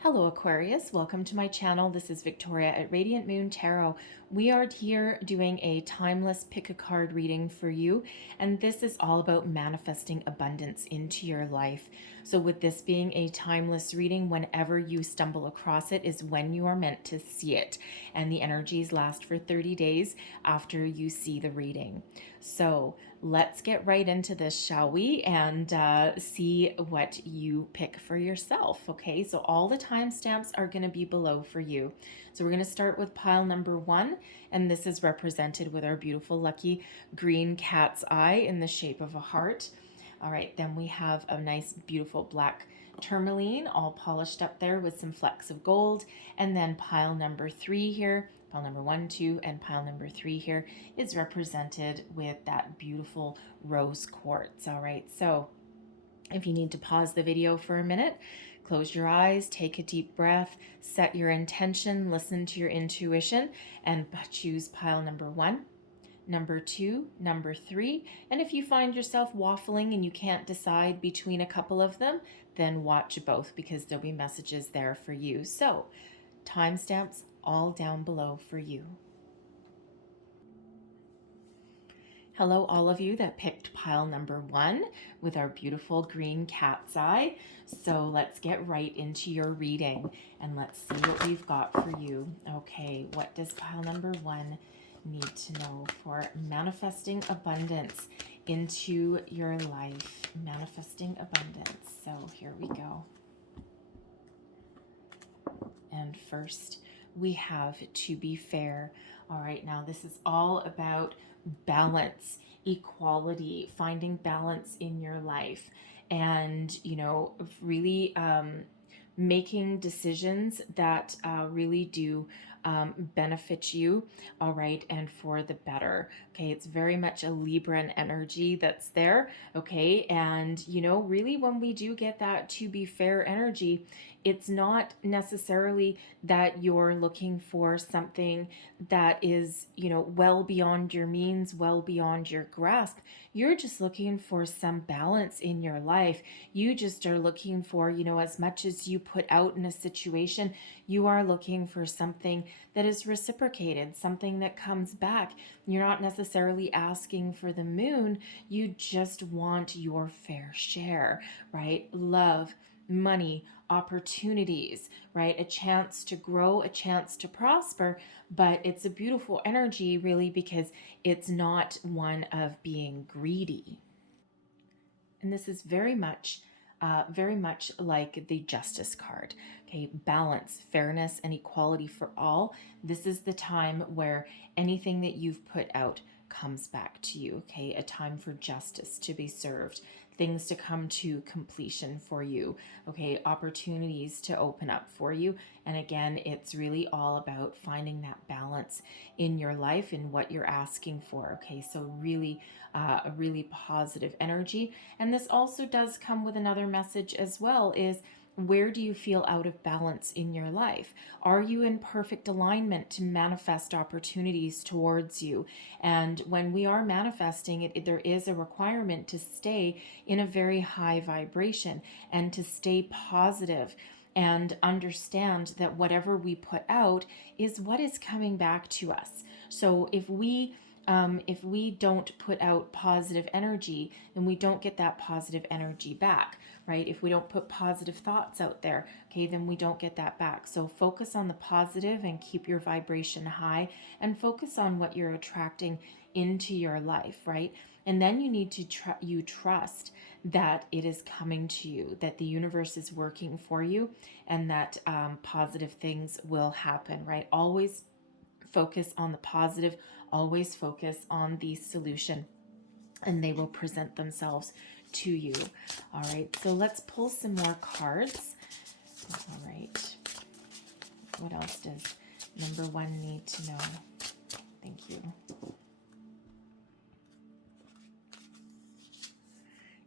Hello Aquarius, welcome to my channel. This is Victoria at Radiant Moon Tarot. We are here doing a timeless pick a card reading for you, and this is all about manifesting abundance into your life. So with this being a timeless reading, whenever you stumble across it is when you are meant to see it, and the energies last for 30 days after you see the reading. So let's get right into this, shall we? And see what you pick for yourself. Okay, so all the timestamps are going to be below for you. So we're going to start with pile number 1, and this is represented with our beautiful lucky green cat's eye in the shape of a heart. All right, then we have a nice beautiful black tourmaline all polished up there with some flecks of gold. And then pile number 3 here, pile number 1, 2, and pile number 3 here is represented with that beautiful rose quartz. All right, so if you need to pause the video for a minute, close your eyes, take a deep breath, set your intention, listen to your intuition, and choose pile number 1, number 2, number 3. And if you find yourself waffling and you can't decide between a couple of them, then watch both because there'll be messages there for you. So, timestamps all down below for you. Hello, all of you that picked pile number 1 with our beautiful green cat's eye. So let's get right into your reading and let's see what we've got for you. Okay, what does pile number 1 need to know for manifesting abundance into your life? Manifesting abundance. So here we go. And first, we have to be fair. All right, now this is all about balance, equality, finding balance in your life, and really making decisions that really do benefit you, all right, and for the better. Okay, it's very much a Libran energy that's there. Okay, and really when we do get that to be fair energy, it's not necessarily that you're looking for something that is, well beyond your means, well beyond your grasp. You're just looking for some balance in your life. You just are looking for, as much as you put out in a situation, you are looking for something that is reciprocated, something that comes back. You're not necessarily asking for the moon. You just want your fair share, right? Love, money, opportunities, right? A chance to grow, a chance to prosper, but it's a beautiful energy really because it's not one of being greedy. And this is very much like the Justice card. Okay, balance, fairness, and equality for all. This is the time where anything that you've put out comes back to you. Okay, a time for justice to be served, things to come to completion for you. Okay, opportunities to open up for you. And again, it's really all about finding that balance in your life and what you're asking for. Okay, so really a really positive energy. And this also does come with another message as well, is where do you feel out of balance in your life? Are you in perfect alignment to manifest opportunities towards you? And when we are manifesting it, there is a requirement to stay in a very high vibration and to stay positive and understand that whatever we put out is what is coming back to us. So if we don't put out positive energy, then we don't get that positive energy back, right? If we don't put positive thoughts out there, okay, then we don't get that back. So focus on the positive and keep your vibration high and focus on what you're attracting into your life, right? And then you need to trust that it is coming to you, that the universe is working for you, and that positive things will happen, right? Always focus on the positive, always focus on the solution, and they will present themselves to you. All right, so let's pull some more cards. All right, what else does number 1 need to know? Thank you.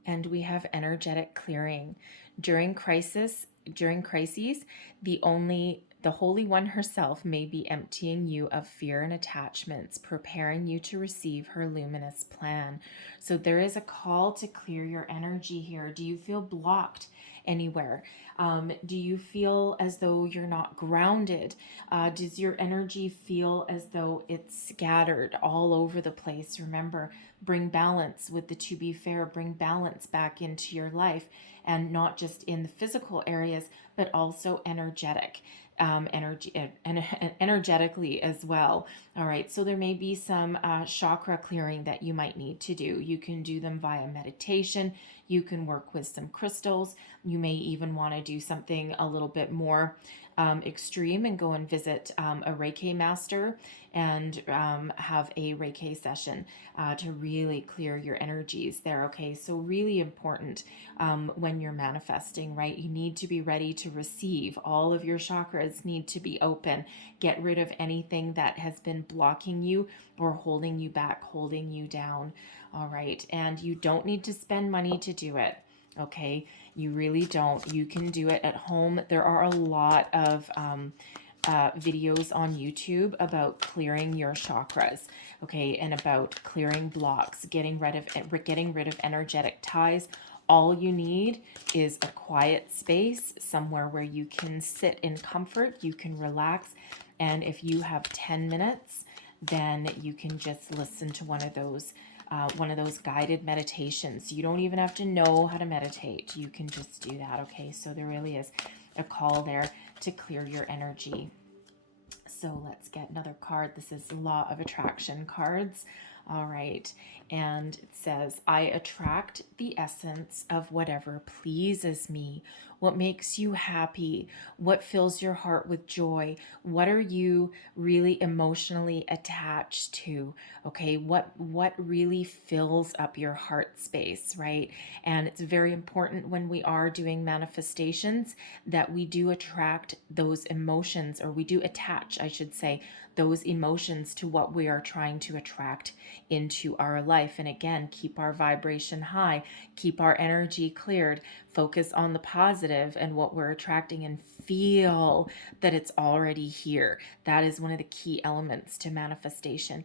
And we have energetic clearing. During crises, the Holy One herself may be emptying you of fear and attachments, preparing you to receive her luminous plan. So there is a call to clear your energy here. Do you feel blocked anywhere? Do you feel as though you're not grounded? Does your energy feel as though it's scattered all over the place? Remember, bring balance with the to be fair, bring balance back into your life, and not just in the physical areas, but also energetically as well. All right, so there may be some chakra clearing that you might need to do. You can do them via meditation. You can work with some crystals. You may even want to do something a little bit more extreme and go and visit a Reiki master and have a Reiki session to really clear your energies there. Okay, so really important when you're manifesting, right? You need to be ready to receive. All of your chakras need to be open. Get rid of anything that has been blocking you or holding you back, holding you down. All right, and you don't need to spend money to do it. Okay, you really don't. You can do it at home. There are a lot of videos on YouTube about clearing your chakras, okay, and about clearing blocks, getting rid of energetic ties. All you need is a quiet space, somewhere where you can sit in comfort, you can relax, and if you have 10 minutes, then you can just listen to one of those guided meditations. You don't even have to know how to meditate. You can just do that, okay? So there really is a call there to clear your energy. So let's get another card. This is Law of Attraction cards. All right. And it says, I attract the essence of whatever pleases me. What makes you happy? What fills your heart with joy? What are you really emotionally attached to? Okay, what really fills up your heart space, right? And it's very important when we are doing manifestations that we do attract those emotions, or we do attach, I should say, those emotions to what we are trying to attract into our life. And again, keep our vibration high, keep our energy cleared, focus on the positive and what we're attracting, and feel that it's already here. That is one of the key elements to manifestation.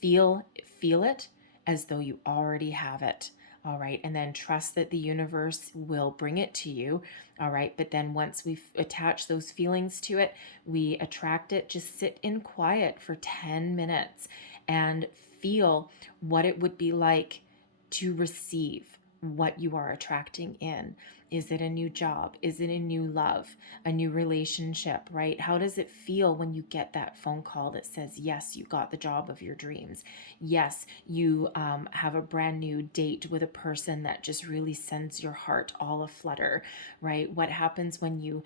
Feel it as though you already have it. All right. And then trust that the universe will bring it to you. All right. But then once we attach those feelings to it, we attract it. Just sit in quiet for 10 minutes and feel what it would be like to receive what you are attracting in. Is it a new job? Is it a new love? A new relationship, right? How does it feel when you get that phone call that says, yes, you got the job of your dreams? Yes, you have a brand new date with a person that just really sends your heart all aflutter, right? What happens when you,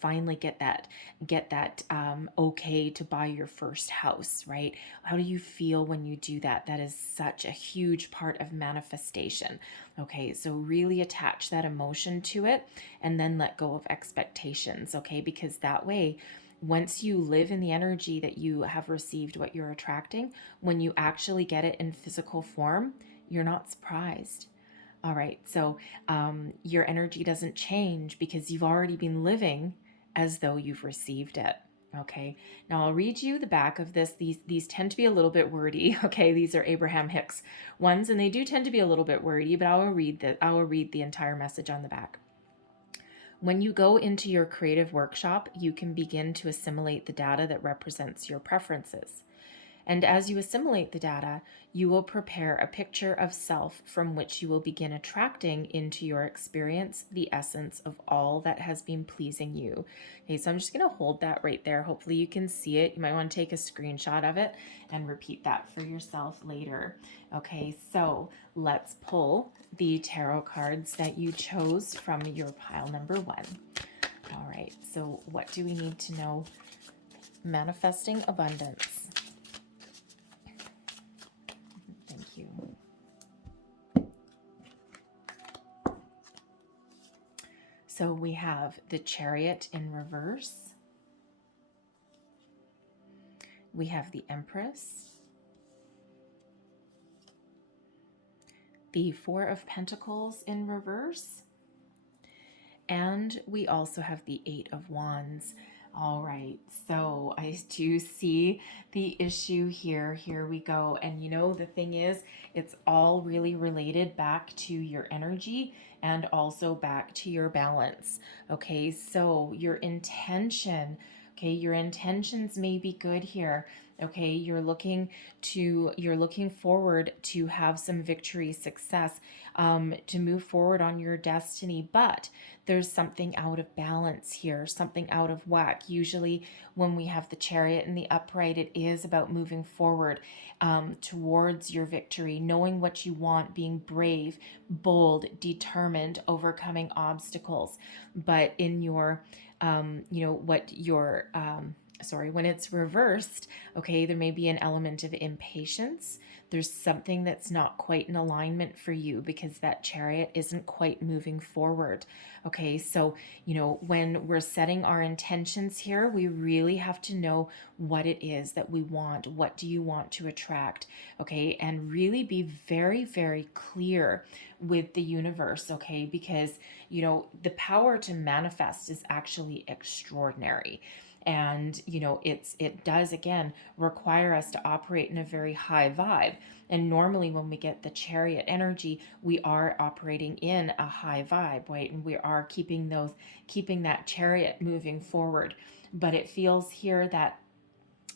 finally get that okay to buy your first house, right? How do you feel when you do that? That is such a huge part of manifestation. Okay, so really attach that emotion to it and then let go of expectations, okay? Because that way, once you live in the energy that you have received what you're attracting, when you actually get it in physical form, you're not surprised. All right, so your energy doesn't change because you've already been living as though you've received it. Okay, now I'll read you the back of this. These tend to be a little bit wordy. Okay, these are Abraham Hicks ones, and they do tend to be a little bit wordy, but I will read the entire message on the back. When you go into your creative workshop, you can begin to assimilate the data that represents your preferences. And as you assimilate the data, you will prepare a picture of self from which you will begin attracting into your experience the essence of all that has been pleasing you. Okay, so I'm just going to hold that right there. Hopefully you can see it. You might want to take a screenshot of it and repeat that for yourself later. Okay, so let's pull the tarot cards that you chose from your pile number 1. All right, so what do we need to know? Manifesting abundance. So we have the Chariot in reverse. We have the Empress. The Four of Pentacles in reverse. And we also have the Eight of Wands. All right, so I do see the issue here. Here we go. And the thing is, it's all really related back to your energy and also back to your balance. Okay, so your intention, okay, your intentions may be good here. Okay, you're looking forward to have some victory, success, to move forward on your destiny, but there's something out of balance here, something out of whack. Usually when we have the Chariot in the upright, it is about moving forward, towards your victory, knowing what you want, being brave, bold, determined, overcoming obstacles. But in your, what your, sorry, when it's reversed, okay, there may be an element of impatience. There's something that's not quite in alignment for you because that Chariot isn't quite moving forward. Okay, so, when we're setting our intentions here, we really have to know what it is that we want. What do you want to attract? Okay, and really be very, very clear with the universe, okay, because, the power to manifest is actually extraordinary. And it does again require us to operate in a very high vibe. And normally when we get the Chariot energy, we are operating in a high vibe, right? And we are keeping that Chariot moving forward. But it feels here that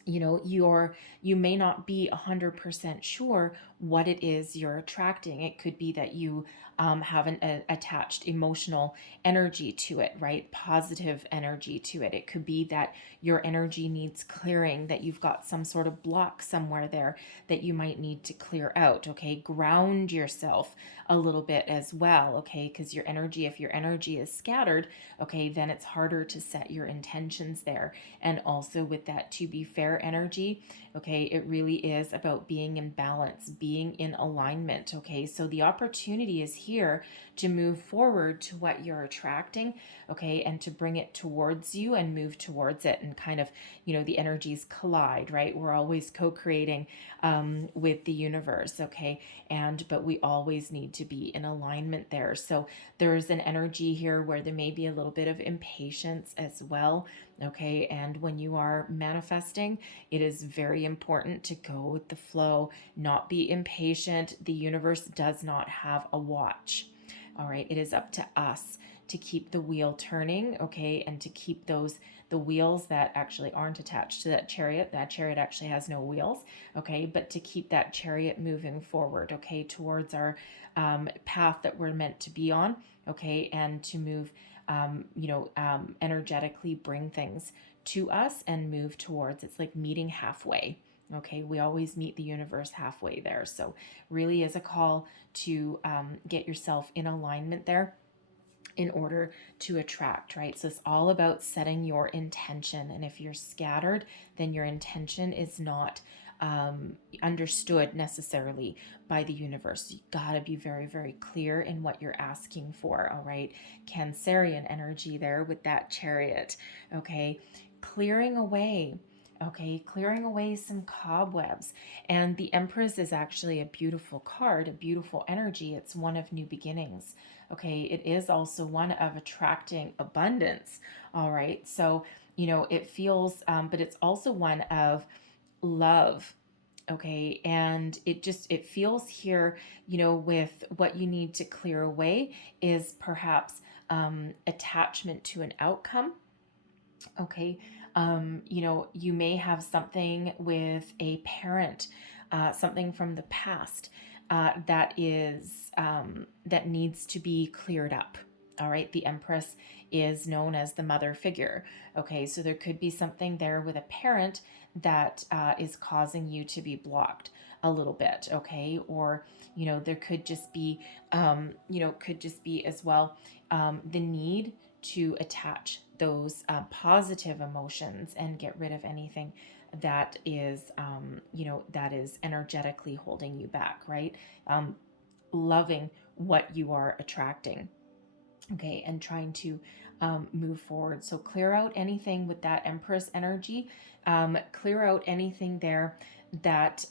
you may not be 100% sure what it is you're attracting. It could be that you have an attached emotional energy to it, right? Positive energy to it. It could be that your energy needs clearing, that you've got some sort of block somewhere there that you might need to clear out. Okay, ground yourself a little bit as well. Okay, because if your energy is scattered, okay, then it's harder to set your intentions there. And also with that to be fair energy, okay, it really is about being in balance, being in alignment. Okay, so the opportunity is here to move forward to what you're attracting, okay, and to bring it towards you and move towards it, and kind of, the energies collide, right? We're always co-creating with the universe, okay, but we always need to be in alignment there. So there's an energy here where there may be a little bit of impatience as well. Okay, and when you are manifesting, it is very important to go with the flow, not be impatient. The universe does not have a watch. All right, it is up to us to keep the wheel turning, okay, and to keep the wheels that actually aren't attached to that Chariot. That Chariot actually has no wheels, okay, but to keep that Chariot moving forward, okay, towards our path that we're meant to be on, okay, and to move, energetically bring things to us and move towards. It's like meeting halfway. Okay, we always meet the universe halfway there. So, really is a call to get yourself in alignment there in order to attract, right? So, it's all about setting your intention. And if you're scattered, then your intention is not understood necessarily by the universe. You gotta be very, very clear in what you're asking for, all right? Cancerian energy there with that Chariot, okay? Clearing away. Okay, clearing away some cobwebs. And the Empress is actually a beautiful card, a beautiful energy. It's one of new beginnings. Okay, it is also one of attracting abundance. All right, so, it feels, but it's also one of love. Okay, and it feels here, with what you need to clear away is perhaps attachment to an outcome. Okay, you may have something with a parent, something from the past, that needs to be cleared up. All right, the Empress is known as the mother figure. Okay, so there could be something there with a parent that is causing you to be blocked a little bit. Okay, or there could just be, as well, the need to attach those positive emotions and get rid of anything that is, that is energetically holding you back, right? Loving what you are attracting, okay, and trying to move forward. So clear out anything with that Empress energy. Clear out anything there that,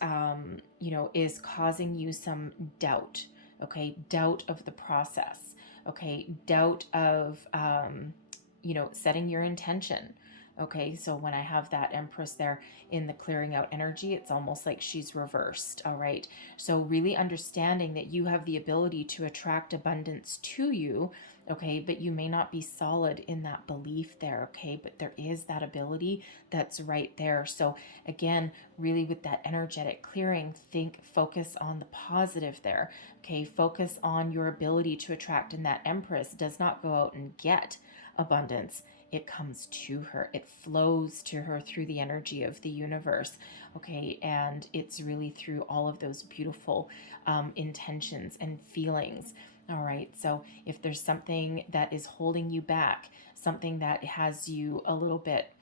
is causing you some doubt, okay? Doubt of the process, okay? Doubt of, setting your intention, Okay, so when I have that Empress there in the clearing out energy, it's almost like she's reversed. All right, so really understanding that you have the ability to attract abundance to you. Okay, but you may not be solid in that belief there. Okay, but there is that ability that's right there. So again, really with that energetic clearing, focus on the positive there. Okay, focus on your ability to attract, and that Empress does not go out and get abundance. It comes to her, it flows to her through the energy of the universe. Okay, and it's really through all of those beautiful intentions and feelings. All right, so if there's something that is holding you back, something that has you a little bit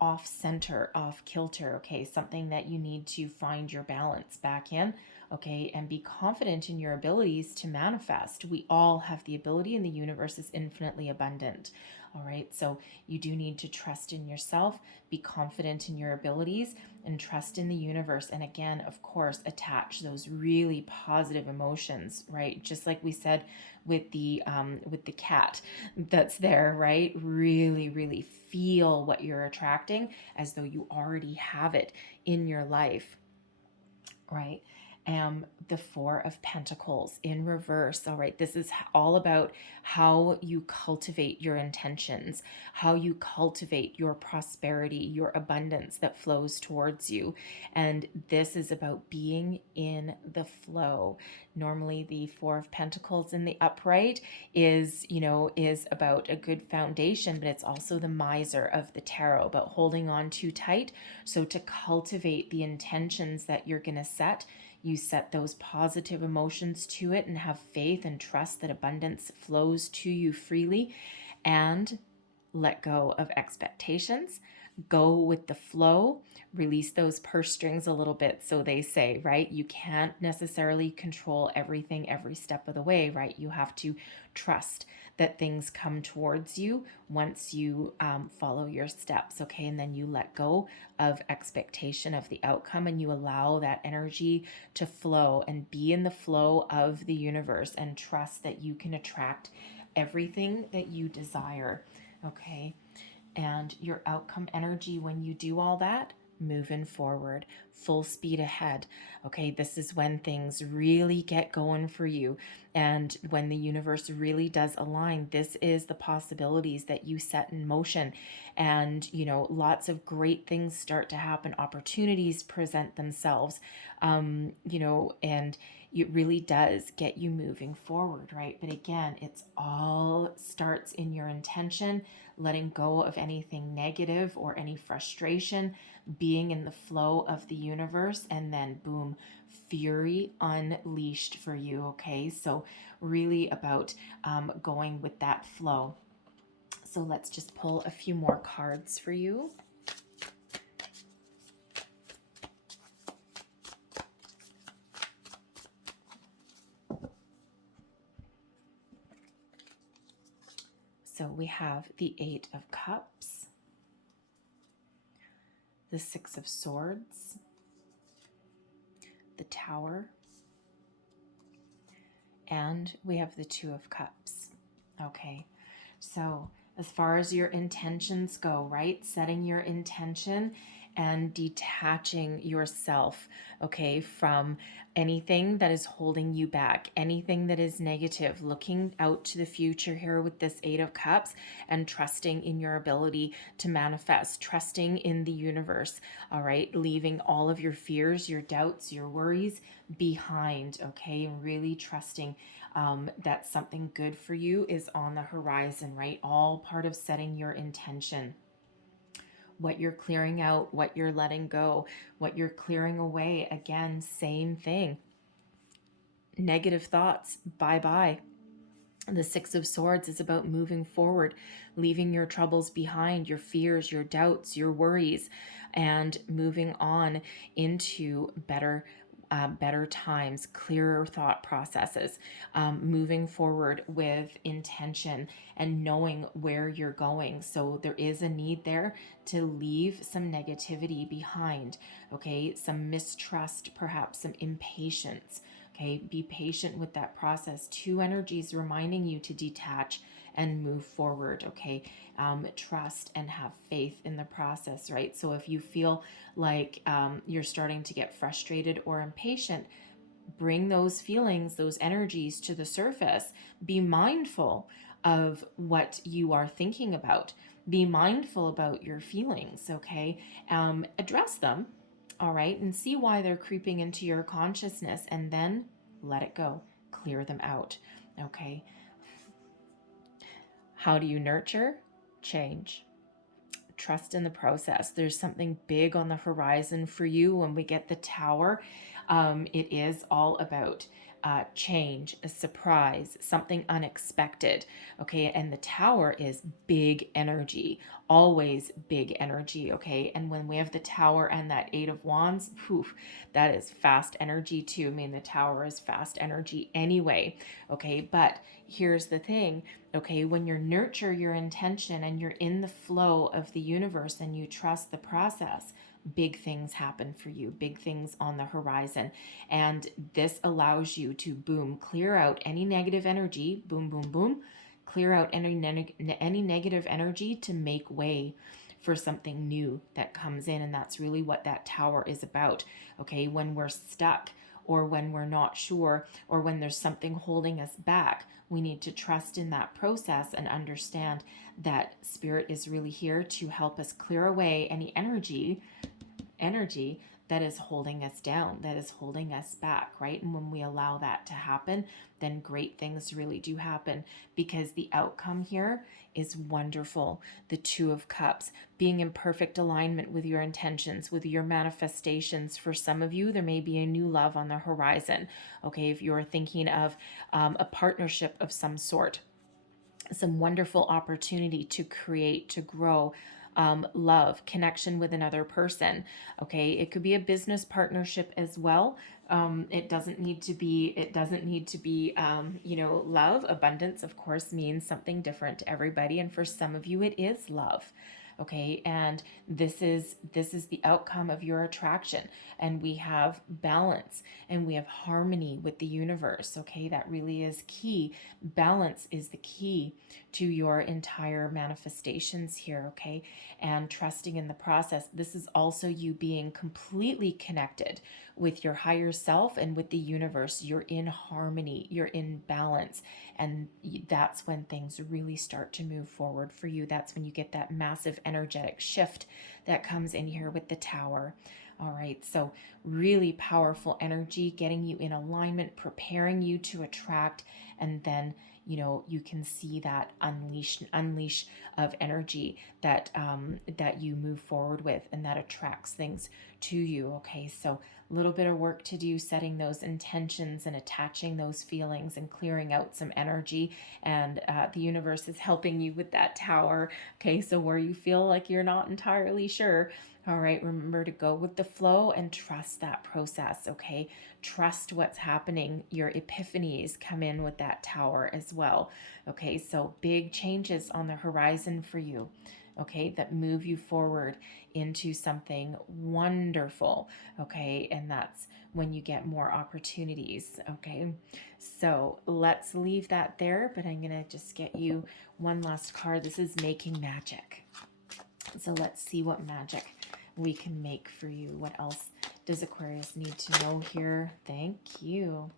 off center, off kilter, okay, something that you need to find your balance back in, okay, and be confident in your abilities to manifest. We all have the ability, and the universe is infinitely abundant. All right, so you do need to trust in yourself, be confident in your abilities, and trust in the universe. And again, of course, attach those really positive emotions, right? Just like we said with the cat that's there, right? Really, really feel what you're attracting as though you already have it in your life, right? The Four of Pentacles in reverse. All right, this is all about how you cultivate your intentions, how you cultivate your prosperity, your abundance that flows towards you. And this is about being in the flow. Normally, the Four of Pentacles in the upright is about a good foundation, but it's also the miser of the tarot, about holding on too tight. So to cultivate the intentions that you're going to set, you set those positive emotions to it and have faith and trust that abundance flows to you freely, and let go of expectations. Go with the flow, release those purse strings a little bit, so they say, right? You can't necessarily control everything every step of the way, right? You have to trust that things come towards you once you follow your steps, okay? And then you let go of expectation of the outcome, and you allow that energy to flow and be in the flow of the universe, and trust that you can attract everything that you desire, okay? And your outcome energy when you do all that, moving forward, full speed ahead. Okay, this is when things really get going for you, and when the universe really does align. This is the possibilities that you set in motion, and lots of great things start to happen. Opportunities present themselves, and it really does get you moving forward, right? But again, it's all starts in your intention, letting go of anything negative or any frustration, being in the flow of the universe, and then boom, fury unleashed for you, okay? So really about going with that flow. So let's just pull a few more cards for you. So we have the Eight of Cups, the Six of Swords, the Tower, and we have the Two of Cups. Okay, so as far as your intentions go, right? Setting your intention and detaching yourself, okay, from anything that is holding you back, anything that is negative, looking out to the future here with this Eight of Cups, and trusting in your ability to manifest, trusting in the universe, all right, leaving all of your fears, your doubts, your worries behind, okay, and really trusting that something good for you is on the horizon, right? All part of setting your intention. What you're clearing out, what you're letting go, what you're clearing away. Again, same thing. Negative thoughts, bye-bye. The Six of Swords is about moving forward, leaving your troubles behind, your fears, your doubts, your worries, and moving on into better times, clearer thought processes, moving forward with intention and knowing where you're going. So there is a need there to leave some negativity behind, okay? Some mistrust, perhaps some impatience. Okay, be patient with that process. Two energies reminding you to detach and move forward, okay? Trust and have faith in the process, right? So if you feel like you're starting to get frustrated or impatient, bring those feelings, those energies to the surface. Be mindful of what you are thinking about. Be mindful about your feelings, okay? Address them, all right, and see why they're creeping into your consciousness, and then let it go. Clear them out, okay? How do you nurture? Change. Trust in the process. There's something big on the horizon for you. When we get the Tower, it is all about change, a surprise, something unexpected. Okay, and the Tower is big energy, always big energy. Okay, and when we have the Tower and that Eight of Wands, poof, that is fast energy too. I mean, the Tower is fast energy anyway. Okay, but here's the thing. Okay, when you nurture your intention and you're in the flow of the universe and you trust the process, big things happen for you, big things on the horizon. And this allows you to, boom, clear out any negative energy, boom, boom, boom, clear out any negative energy to make way for something new that comes in. And that's really what that Tower is about. Okay, when we're stuck, or when we're not sure, or when there's something holding us back, we need to trust in that process and understand that Spirit is really here to help us clear away any energy that is holding us down, that is holding us back, right? And when we allow that to happen, then great things really do happen, because the outcome here is wonderful. The Two of Cups, being in perfect alignment with your intentions, with your manifestations. For some of you, there may be a new love on the horizon. Okay, if you're thinking of a partnership of some sort, some wonderful opportunity to create, to grow, love, connection with another person. Okay, it could be a business partnership as well. It doesn't need to be, love. Abundance, of course, means something different to everybody. And for some of you, it is love. Okay, and this is the outcome of your attraction. And we have balance and we have harmony with the universe. Okay, that really is key. Balance is the key to your entire manifestations here. Okay, and trusting in the process. This is also you being completely connected with your higher self and with the universe. You're in harmony, you're in balance, and that's when things really start to move forward for you. That's when you get that massive energetic shift that comes in here with the Tower. All right, so really powerful energy, getting you in alignment, preparing you to attract, and then you can see that unleash of energy that that you move forward with, and that attracts things to you. Okay, so a little bit of work to do, setting those intentions and attaching those feelings and clearing out some energy, and the universe is helping you with that Tower. Okay, so where you feel like you're not entirely sure, all right, remember to go with the flow and trust that process. Okay, trust what's happening. Your epiphanies come in with that Tower as well. Okay, so big changes on the horizon for you, okay, that move you forward into something wonderful. Okay, and that's when you get more opportunities. Okay, so let's leave that there, but I'm gonna just get you one last card. This is Making Magic. So let's see what magic we can make for you. What else does Aquarius need to know here? Thank you.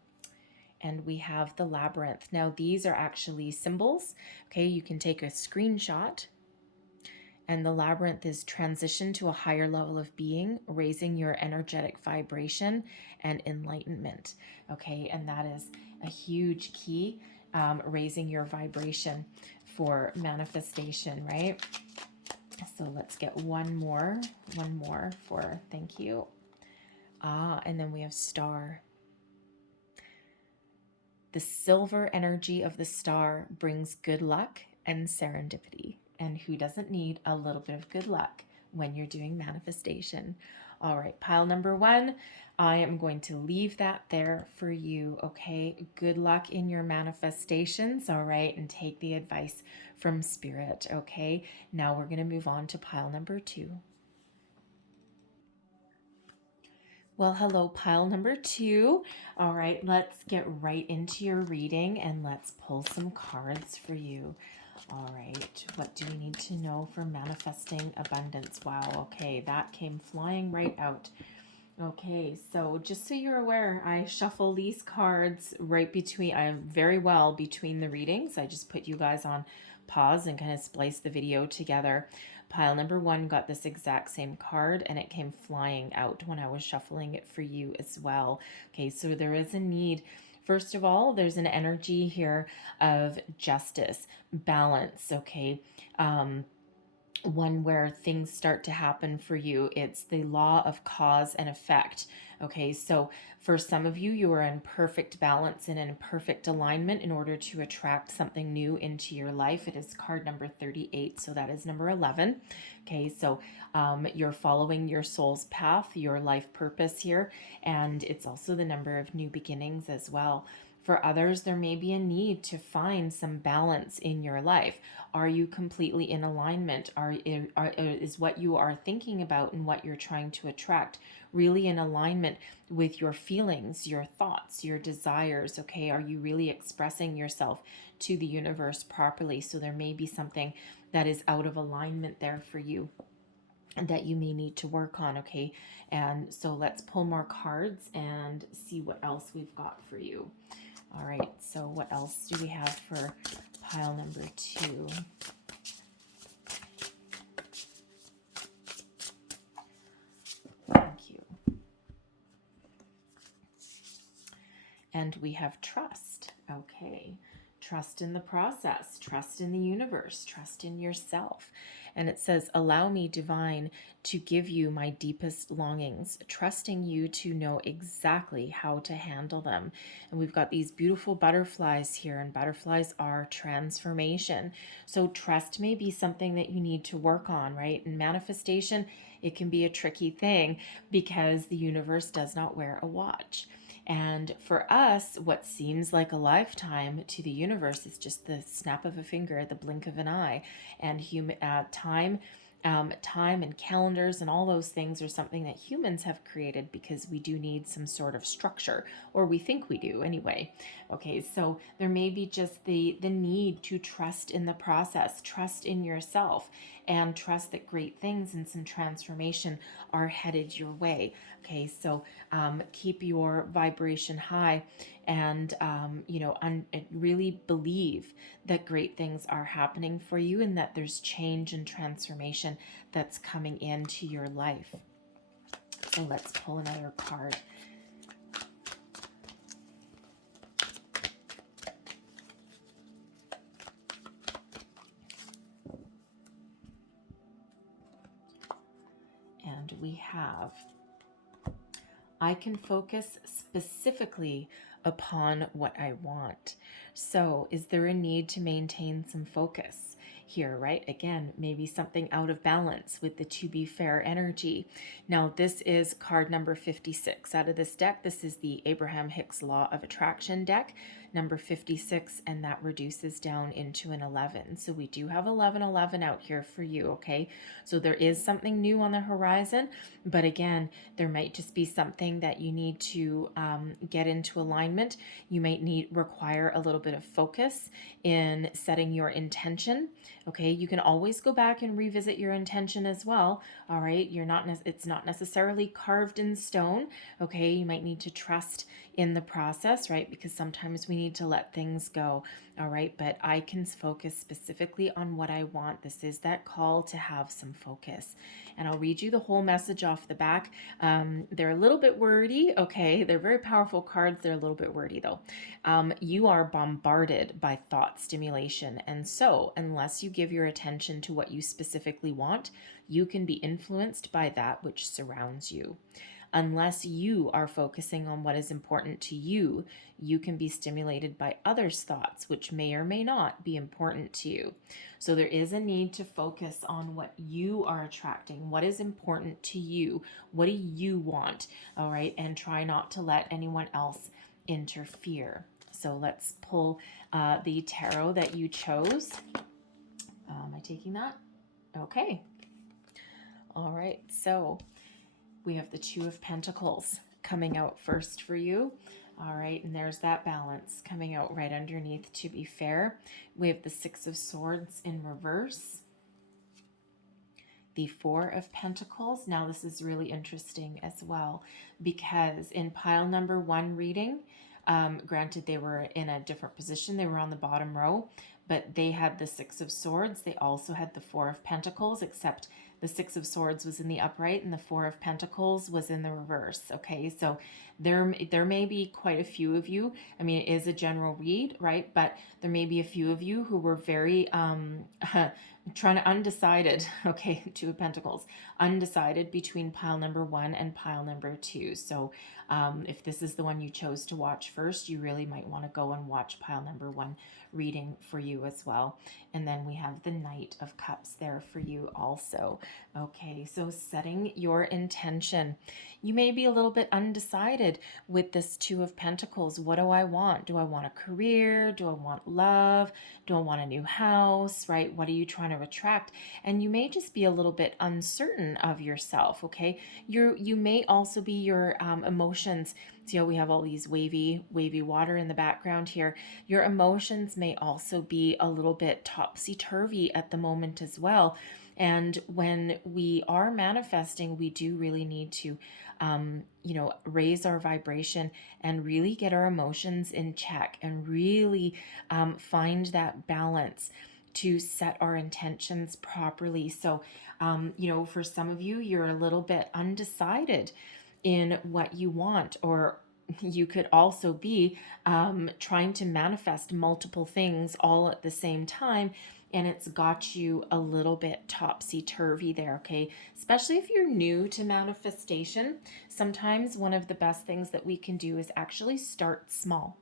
And we have the Labyrinth. Now these are actually symbols. Okay, you can take a screenshot. And the Labyrinth is transition to a higher level of being, raising your energetic vibration and enlightenment. Okay, and that is a huge key, raising your vibration for manifestation, right? So let's get one more for thank you. And then we have Star. The silver energy of the star brings good luck and serendipity. And who doesn't need a little bit of good luck when you're doing manifestation? All right, pile number one, I am going to leave that there for you, okay? Good luck in your manifestations, all right? And take the advice from Spirit, okay? Now we're going to move on to pile number two. Well, hello, pile number two. All right, let's get right into your reading and let's pull some cards for you. All right, what do we need to know for manifesting abundance? Wow, okay, that came flying right out. Okay, so just so you're aware, I shuffle these cards right between, I am very well between the readings. I just put you guys on pause and kind of splice the video together. Pile number one got this exact same card and it came flying out when I was shuffling it for you as well. Okay, so there is a need. First of all, there's an energy here of justice, balance, okay? One where things start to happen for you. It's the law of cause and effect. Okay, so for some of you, you are in perfect balance and in perfect alignment in order to attract something new into your life. It is card number 38, so that is number 11. Okay, so you're following your soul's path, your life purpose here, and it's also the number of new beginnings as well. For others, there may be a need to find some balance in your life. Are you completely in alignment? Is what you are thinking about and what you're trying to attract really in alignment with your feelings, your thoughts, your desires? Okay, are you really expressing yourself to the universe properly? So there may be something that is out of alignment there for you that you may need to work on. Okay, and so let's pull more cards and see what else we've got for you. All right, so what else do we have for pile number 2? Thank you. And we have trust. Okay, trust in the process, trust in the universe, trust in yourself. And it says, allow me, divine, to give you my deepest longings, trusting you to know exactly how to handle them. And we've got these beautiful butterflies here, and butterflies are transformation. So trust may be something that you need to work on, right? And manifestation, it can be a tricky thing because the universe does not wear a watch. And for us, what seems like a lifetime to the universe is just the snap of a finger, the blink of an eye. And time and calendars and all those things are something that humans have created because we do need some sort of structure, or we think we do anyway. Okay, so there may be just the need to trust in the process, trust in yourself, and trust that great things and some transformation are headed your way. Okay, so keep your vibration high and, really believe that great things are happening for you and that there's change and transformation that's coming into your life. So let's pull another card. And we have, I can focus specifically upon what I want. So is there a need to maintain some focus here, right? Again, maybe something out of balance with the to be fair energy. Now, this is card number 56 out of this deck. This is the Abraham Hicks Law of Attraction deck, number 56, and that reduces down into an 11. So we do have 1111 out here for you, okay? So there is something new on the horizon, but again, there might just be something that you need to get into alignment. You might require a little bit of focus in setting your intention. Okay, you can always go back and revisit your intention as well. All right, it's not necessarily carved in stone. Okay, you might need to trust in the process, right? Because sometimes we need to let things go. All right, but I can focus specifically on what I want. This is that call to have some focus. And I'll read you the whole message off the back. They're a little bit wordy, okay? They're very powerful cards. They're a little bit wordy though. You are bombarded by thought stimulation. And so, unless you give your attention to what you specifically want, you can be influenced by that which surrounds you. Unless you are focusing on what is important to you, you can be stimulated by others' thoughts, which may or may not be important to you. So there is a need to focus on what you are attracting, what is important to you, what do you want, all right? And try not to let anyone else interfere. So let's pull the tarot that you chose. Am I taking that? Okay. All right, so we have the Two of Pentacles coming out first for you. All right, and there's that balance coming out right underneath, to be fair. We have the Six of Swords in reverse, the Four of Pentacles. Now this is really interesting as well, because in pile number one reading, granted they were in a different position, they were on the bottom row, but they had the Six of Swords. They also had the Four of Pentacles, except the Six of Swords was in the upright and the Four of Pentacles was in the reverse. Okay, so there may be quite a few of you. I mean, it is a general read, right? But there may be a few of you who were very trying to undecided. Okay, Two of Pentacles, undecided between pile number one and pile number two. So if this is the one you chose to watch first, you really might want to go and watch pile number one reading for you as well. And then we have the Knight of Cups there for you also. Okay, so setting your intention. You may be a little bit undecided with this Two of Pentacles. What do I want? Do I want a career? Do I want love? Do I want a new house, right? What are you trying to attract? And you may just be a little bit uncertain of yourself, okay? You may also be your emotions. See how we have all these wavy water in the background here. Your emotions may also be a little bit topsy-turvy at the moment as well. And when we are manifesting, we do really need to, raise our vibration and really get our emotions in check and really find that balance to set our intentions properly. So, for some of you, you're a little bit undecided in what you want, or you could also be trying to manifest multiple things all at the same time, and it's got you a little bit topsy-turvy there, okay? Especially if you're new to manifestation, sometimes one of the best things that we can do is actually start small.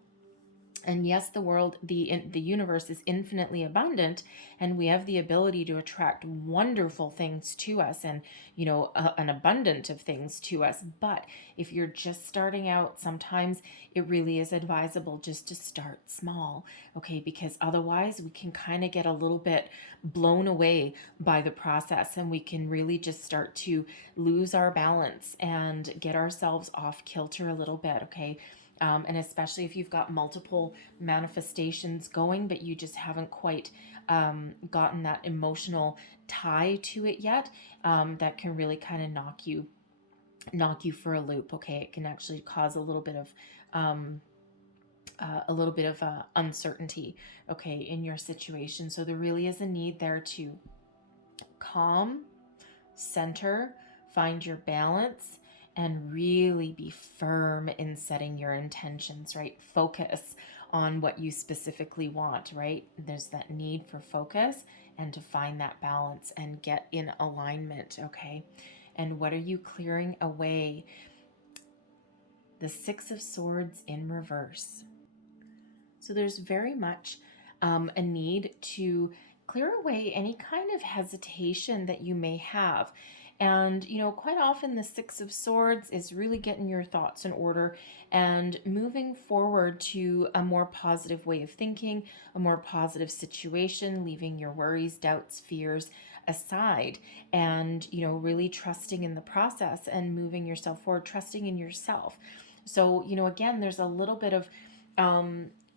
And yes, the world, the universe is infinitely abundant, and we have the ability to attract wonderful things to us, and an abundance of things to us. But if you're just starting out, sometimes it really is advisable just to start small, okay? Because otherwise we can kind of get a little bit blown away by the process, and we can really just start to lose our balance and get ourselves off kilter a little bit, okay? And especially if you've got multiple manifestations going, but you just haven't quite gotten that emotional tie to it yet, that can really kind of knock you for a loop. Okay, it can actually cause a little bit of uncertainty, okay, in your situation. So there really is a need there to calm, center, find your balance, and really be firm in setting your intentions, right? Focus on what you specifically want, right? There's that need for focus and to find that balance and get in alignment, okay? And what are you clearing away? The Six of Swords in reverse. So there's very much a need to clear away any kind of hesitation that you may have. And, quite often the Six of Swords is really getting your thoughts in order and moving forward to a more positive way of thinking, a more positive situation, leaving your worries, doubts, fears aside, and, really trusting in the process and moving yourself forward, trusting in yourself. So, again, there's a little bit of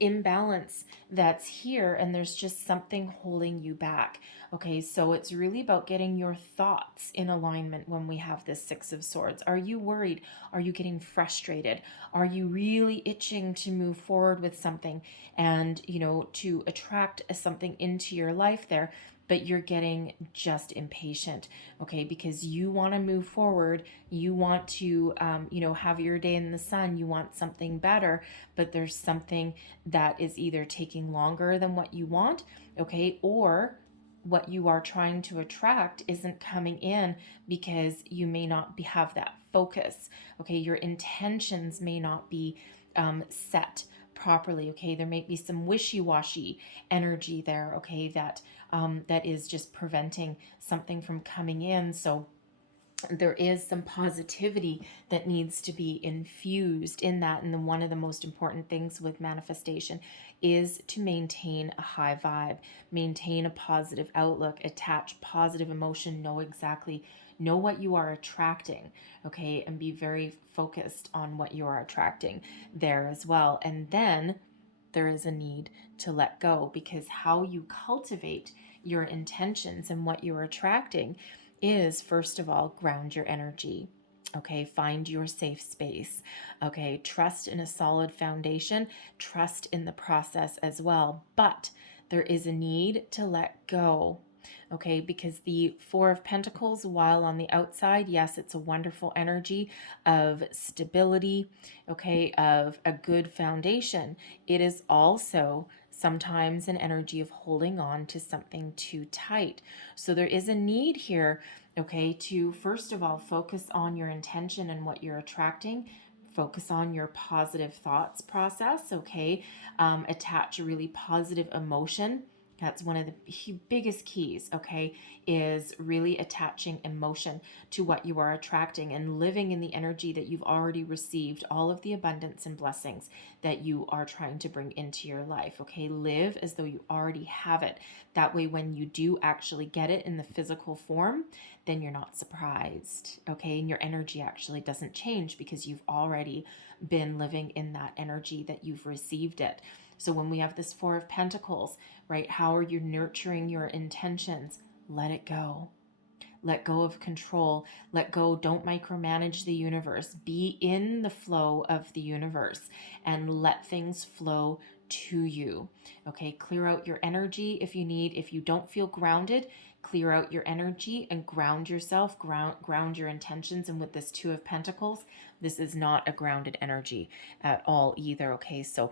imbalance that's here, and there's just something holding you back. Okay, so it's really about getting your thoughts in alignment when we have this Six of Swords. Are you worried? Are you getting frustrated? Are you really itching to move forward with something and, to attract something into your life there, but you're getting just impatient, okay, because you want to move forward, you want to, have your day in the sun, you want something better, but there's something that is either taking longer than what you want, okay, or what you are trying to attract isn't coming in because you may not have that focus, okay, your intentions may not be set properly, okay, there may be some wishy-washy energy there, okay, that is just preventing something from coming in. So there is some positivity that needs to be infused in that. And then one of the most important things with manifestation is to maintain a high vibe, maintain a positive outlook, attach positive emotion, know what you are attracting, okay, and be very focused on what you are attracting there as well. And then there is a need to let go, because how you cultivate your intentions and what you're attracting is, first of all, ground your energy. Okay, find your safe space. Okay, trust in a solid foundation, trust in the process as well. But there is a need to let go. Okay, because the Four of Pentacles, while on the outside, yes, it's a wonderful energy of stability, okay, of a good foundation, it is also sometimes an energy of holding on to something too tight. So there is a need here, okay, to first of all focus on your intention and what you're attracting. Focus on your positive thoughts process, okay? Attach a really positive emotion. That's one of the biggest keys, okay, is really attaching emotion to what you are attracting and living in the energy that you've already received, all of the abundance and blessings that you are trying to bring into your life, okay? Live as though you already have it. That way, when you do actually get it in the physical form, then you're not surprised, okay? And your energy actually doesn't change because you've already been living in that energy that you've received it. So when we have this Four of Pentacles, right, how are you nurturing your intentions? Let it go. Let go of control. Let go. Don't micromanage the universe. Be in the flow of the universe and let things flow to you. Okay, clear out your energy if you need. If you don't feel grounded, clear out your energy and ground yourself, ground your intentions. And with this Two of Pentacles, this is not a grounded energy at all either. Okay, so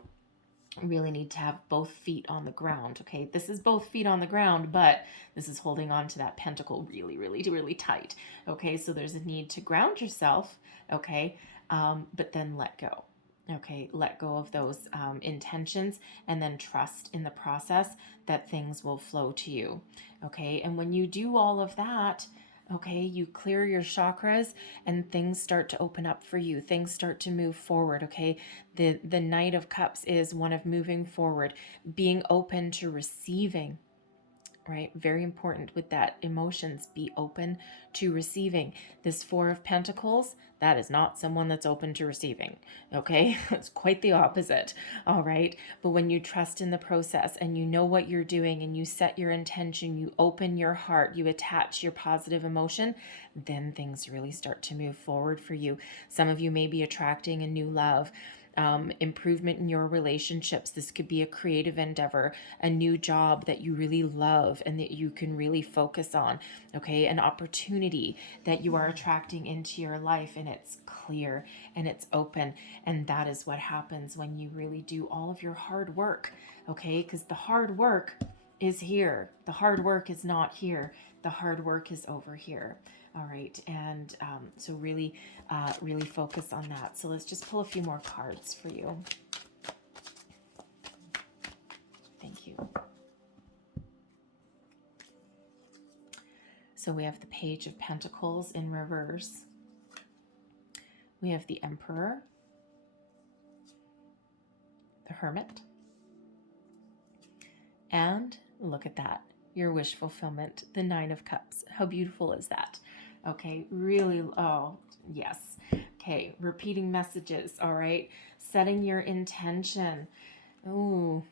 really need to have both feet on the ground. Okay, this is both feet on the ground, but this is holding on to that pentacle really, really, really tight. Okay, so there's a need to ground yourself. Okay, but then let go. Okay, let go of those intentions and then trust in the process that things will flow to you. Okay, and when you do all of that, okay, you clear your chakras and things start to open up for you. Things start to move forward, okay? The Knight of Cups is one of moving forward, being open to receiving, right? Very important with that. Emotions, be open to receiving. This Four of Pentacles, that is not someone that's open to receiving, okay? It's quite the opposite, all right? But when you trust in the process and you know what you're doing and you set your intention, you open your heart, you attach your positive emotion, then things really start to move forward for you. Some of you may be attracting a new love, improvement in your relationships. This could be a creative endeavor, a new job that you really love and that you can really focus on, okay? An opportunity that you are attracting into your life, and it's clear and it's open. And that is what happens when you really do all of your hard work, okay? Because the hard work is here. The hard work is not here. The hard work is over here. All right, and so really focus on that. So let's just pull a few more cards for you. Thank you. So we have the Page of Pentacles in reverse. We have the Emperor, the Hermit, and look at that, your wish fulfillment, the Nine of Cups. How beautiful is that? Okay, really, oh, yes. Okay, repeating messages, all right? Setting your intention. Ooh,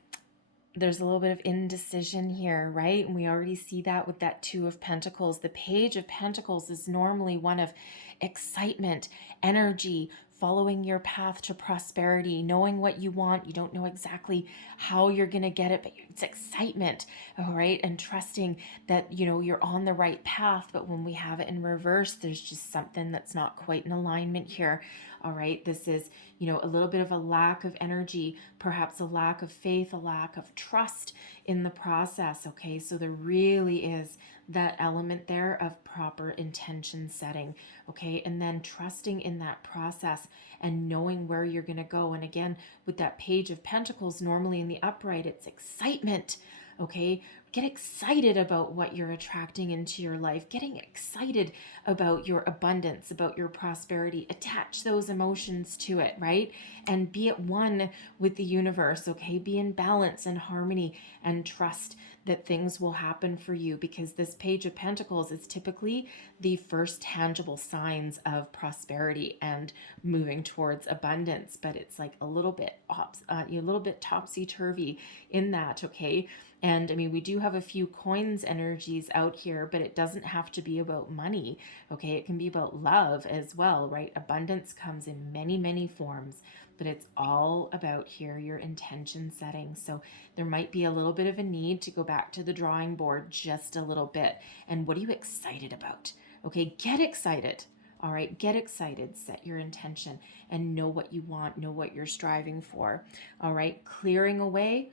there's a little bit of indecision here, right? And we already see that with that Two of Pentacles. The Page of Pentacles is normally one of excitement, energy, following your path to prosperity, knowing what you want. You don't know exactly how you're going to get it, but it's excitement, all right? And trusting that, you know, you're on the right path. But when we have it in reverse, there's just something that's not quite in alignment here, all right? This is, you know, a little bit of a lack of energy, perhaps a lack of faith, a lack of trust in the process, okay? So there really is that element there of proper intention setting, okay? And then trusting in that process and knowing where you're going to go. And again, with that Page of Pentacles, normally in the upright, it's excitement, Okay, get excited about what you're attracting into your life, getting excited about your abundance, about your prosperity. Attach those emotions to it, right? And be at one with the universe. Okay, be in balance and harmony, and trust that things will happen for you, because this Page of Pentacles is typically the first tangible signs of prosperity and moving towards abundance. But it's like a little bit topsy-turvy in that. Okay, and I mean, we do have a few coins energies out here, but it doesn't have to be about money. Okay, it can be about love as well, right? Abundance comes in many, many forms, but it's all about here your intention setting. So there might be a little bit of a need to go back to the drawing board just a little bit. And what are you excited about? Okay, get excited. All right, get excited, set your intention, and know what you want, know what you're striving for. All right, clearing away.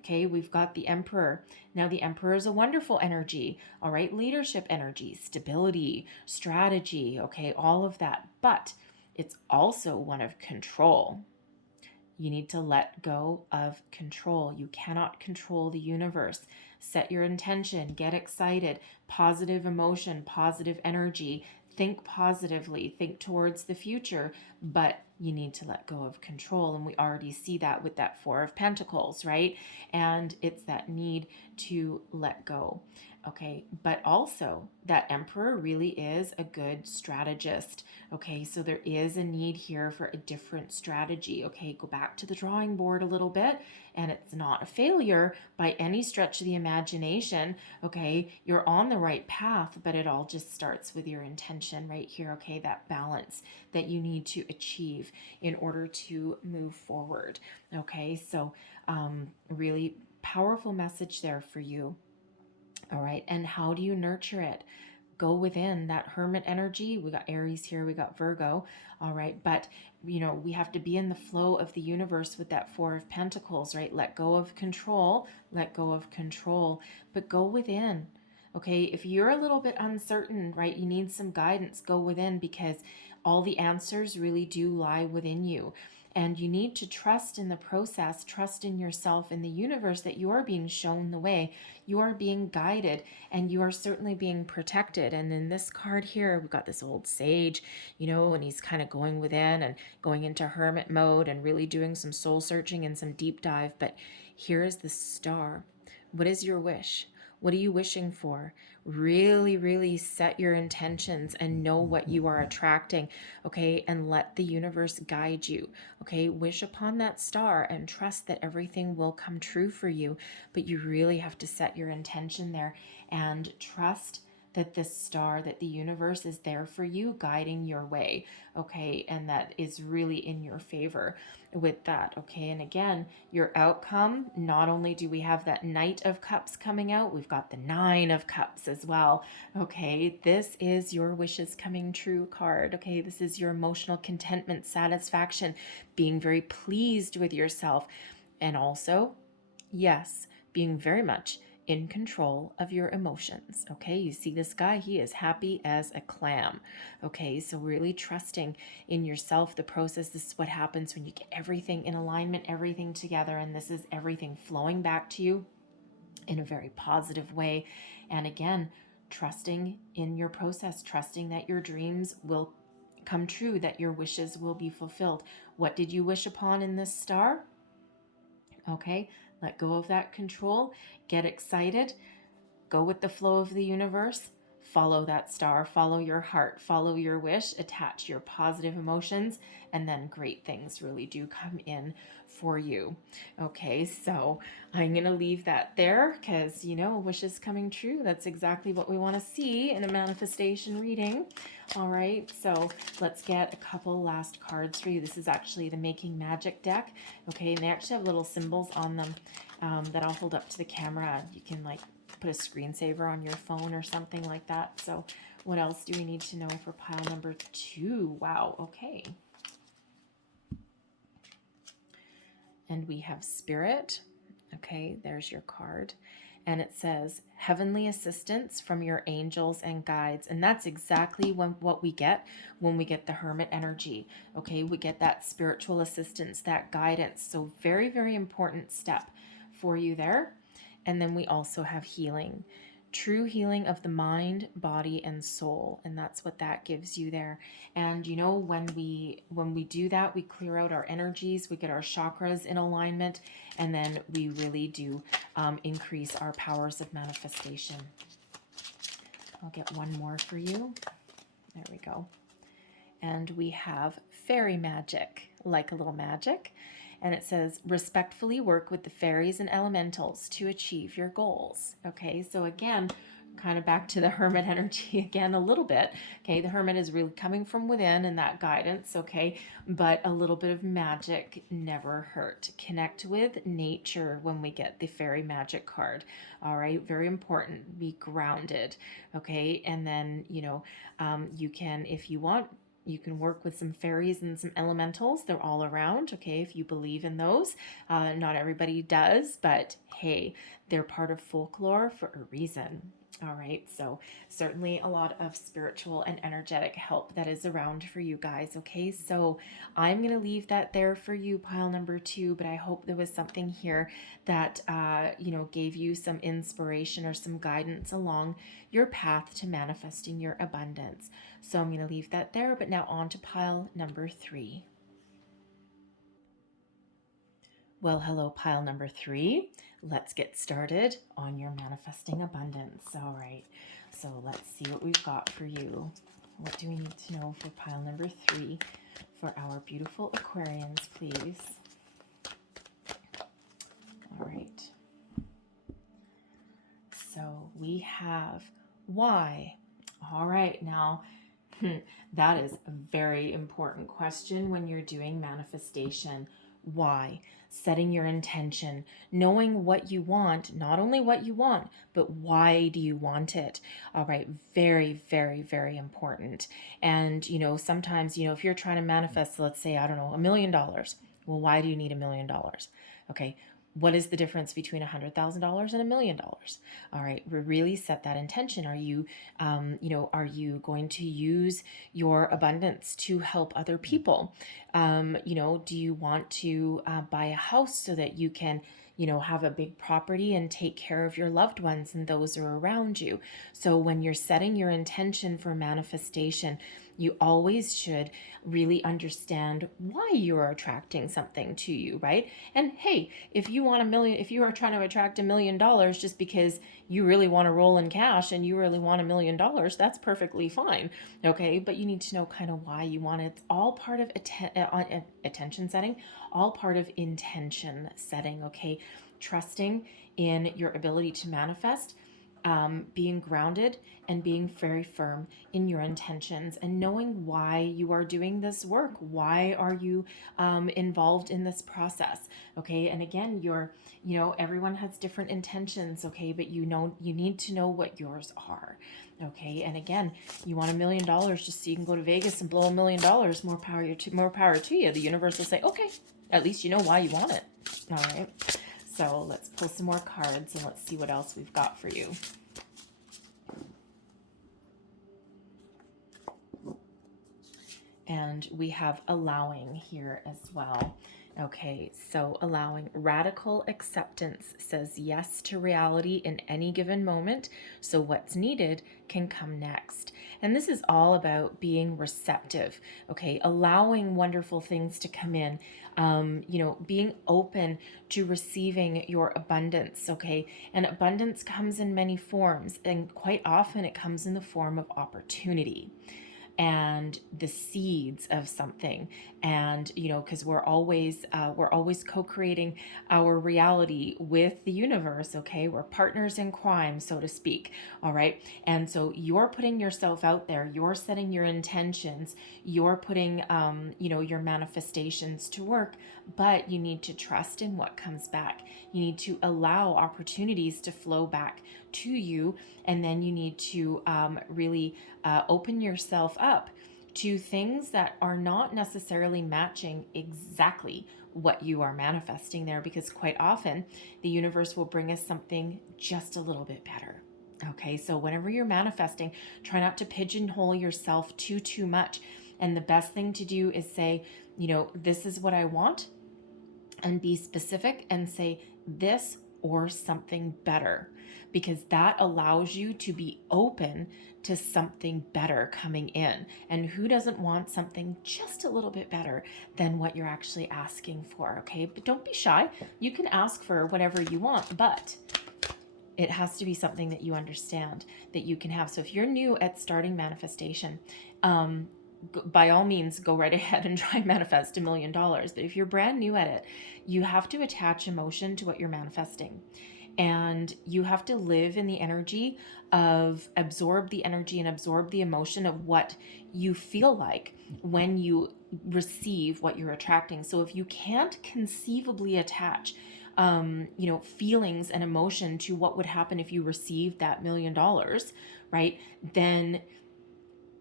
Okay, we've got the Emperor. Now, the Emperor is a wonderful energy. All right, leadership energy, stability, strategy, okay, all of that. But it's also one of control. You need to let go of control. You cannot control the universe. Set your intention, get excited, positive emotion, positive energy. Think positively, think towards the future, but you need to let go of control. And we already see that with that Four of Pentacles, right? And it's that need to let go. Okay, but also that Emperor really is a good strategist. Okay, so there is a need here for a different strategy. Okay, go back to the drawing board a little bit, and it's not a failure by any stretch of the imagination. Okay, you're on the right path, but it all just starts with your intention right here. Okay, that balance that you need to achieve in order to move forward. Okay, so really powerful message there for you. All right, and how do you nurture it? Go within that Hermit energy. We got Aries here, we got Virgo. All right, but we have to be in the flow of the universe with that Four of Pentacles, right? Let go of control, let go of control, but go within. Okay, if you're a little bit uncertain, right, you need some guidance, go within, because all the answers really do lie within you. And you need to trust in the process, trust in yourself, in the universe, that you are being shown the way, you are being guided, and you are certainly being protected. And in this card here, we've got this old sage, and he's kind of going within and going into hermit mode and really doing some soul searching and some deep dive. But here is the star. What is your wish? What are you wishing for? Really, really set your intentions and know what you are attracting, okay? And let the universe guide you, okay? Wish upon that star and trust that everything will come true for you. But you really have to set your intention there and trust that this star, that the universe is there for you, guiding your way, okay? And that is really in your favor with that, okay? And again, your outcome, not only do we have that Knight of Cups coming out, we've got the Nine of Cups as well, okay? This is your wishes coming true card, okay? This is your emotional contentment, satisfaction, being very pleased with yourself, and also, yes, being very much in control of your emotions. Okay, you see this guy, he is happy as a clam. Okay, so really trusting in yourself, the process. This is what happens when you get everything in alignment, everything together, and this is everything flowing back to you in a very positive way. And again, trusting in your process, trusting that your dreams will come true, that your wishes will be fulfilled. What did you wish upon in this star? Okay, let go of that control, get excited, go with the flow of the universe, follow that star, follow your heart, follow your wish, attach your positive emotions, and then great things really do come in for you. Okay, so I'm going to leave that there because, wishes coming true. That's exactly what we want to see in a manifestation reading. All right, so let's get a couple last cards for you. This is actually the Making Magic deck. Okay, and they actually have little symbols on them that I'll hold up to the camera. You can put a screensaver on your phone or something like that. So what else do we need to know for pile number 2? Wow, okay. And we have Spirit. Okay, there's your card. And it says, heavenly assistance from your angels and guides. And that's exactly what we get when we get the Hermit energy. Okay, we get that spiritual assistance, that guidance. So very, very important step for you there. And then we also have healing, true healing of the mind, body, and soul. And that's what that gives you there. And you know, when we do that, we clear out our energies, we get our chakras in alignment, and then we really do increase our powers of manifestation. I'll get one more for you. There we go. And we have fairy magic, like a little magic. And it says, respectfully work with the fairies and elementals to achieve your goals. Okay, so again, kind of back to the hermit energy again a little bit. Okay, the hermit is really coming from within and that guidance, okay, but a little bit of magic never hurt. Connect with nature when we get the fairy magic card. All right, very important. Be grounded, okay, and then, you know, you can, if you want, you can work with some fairies and some elementals. They're all around, okay, if you believe in those. Not everybody does, but hey, they're part of folklore for a reason. All right, so certainly a lot of spiritual and energetic help that is around for you guys, okay? So I'm going to leave that there for you, pile number 2, but I hope there was something here that, you know, gave you some inspiration or some guidance along your path to manifesting your abundance. So I'm going to leave that there, but now on to pile number 3. Well, hello, pile number 3. Let's get started on your manifesting abundance. All right, so let's see what we've got for you. What do we need to know for pile number 3 for our beautiful Aquarians, please? All right. So we have why. All right, now that is a very important question when you're doing manifestation. Why? Setting your intention, knowing what you want, not only what you want, but why do you want it? All right, very, very, very important. And, you know, sometimes, you know, if you're trying to manifest, let's say, I don't know, $1 million. Well, why do you need $1 million? Okay, what is the difference between $100,000 and $1 million? All right, really set that intention. Are you, you know, are you going to use your abundance to help other people? You know, do you want to buy a house so that you can, you know, have a big property and take care of your loved ones and those who are around you? So when you're setting your intention for manifestation, you always should really understand why you are attracting something to you, right? And hey, if you want $1 million, if you are trying to attract $1 million just because you really want to roll in cash and you really want $1 million, that's perfectly fine, okay? But you need to know kind of why you want it. It's all part of attention setting, all part of intention setting, okay? Trusting in your ability to manifest, being grounded and being very firm in your intentions and knowing why you are doing this work. Why are you involved in this process? Okay. And again, you know, everyone has different intentions. Okay. But you know, you need to know what yours are. Okay. And again, you want $1 million just so you can go to Vegas and blow $1 million. More power to you. The universe will say, okay, at least you know why you want it. All right. So let's pull some more cards and let's see what else we've got for you. And we have allowing here as well. Okay, so allowing radical acceptance says yes to reality in any given moment. So what's needed can come next. And this is all about being receptive, okay? Allowing wonderful things to come in, you know, being open to receiving your abundance, okay? And abundance comes in many forms, and quite often it comes in the form of opportunity and the seeds of something. And you know, because we're always co-creating our reality with the universe. Okay, we're partners in crime, so to speak. All right, and so you're putting yourself out there, you're setting your intentions, you're putting you know, your manifestations to work, but you need to trust in what comes back. You need to allow opportunities to flow back to you, and then you need to really open yourself up to things that are not necessarily matching exactly what you are manifesting there, because quite often the universe will bring us something just a little bit better. Okay, so whenever you're manifesting, try not to pigeonhole yourself too much. And the best thing to do is say, you know, this is what I want, and be specific and say, this or something better, because that allows you to be open to something better coming in. And who doesn't want something just a little bit better than what you're actually asking for? Okay, but don't be shy. You can ask for whatever you want, but it has to be something that you understand that you can have. So if you're new at starting manifestation, by all means, go right ahead and try and manifest $1 million. But if you're brand new at it, you have to attach emotion to what you're manifesting. And you have to live in the energy of, absorb the energy and absorb the emotion of what you feel like when you receive what you're attracting. So if you can't conceivably attach feelings and emotion to what would happen if you received that $1 million, right, then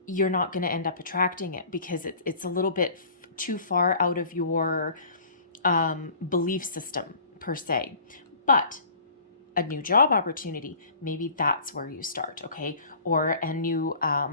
you're not going to end up attracting it, because it's a little bit too far out of your belief system per se. But a new job opportunity, maybe that's where you start, okay? Or a new, I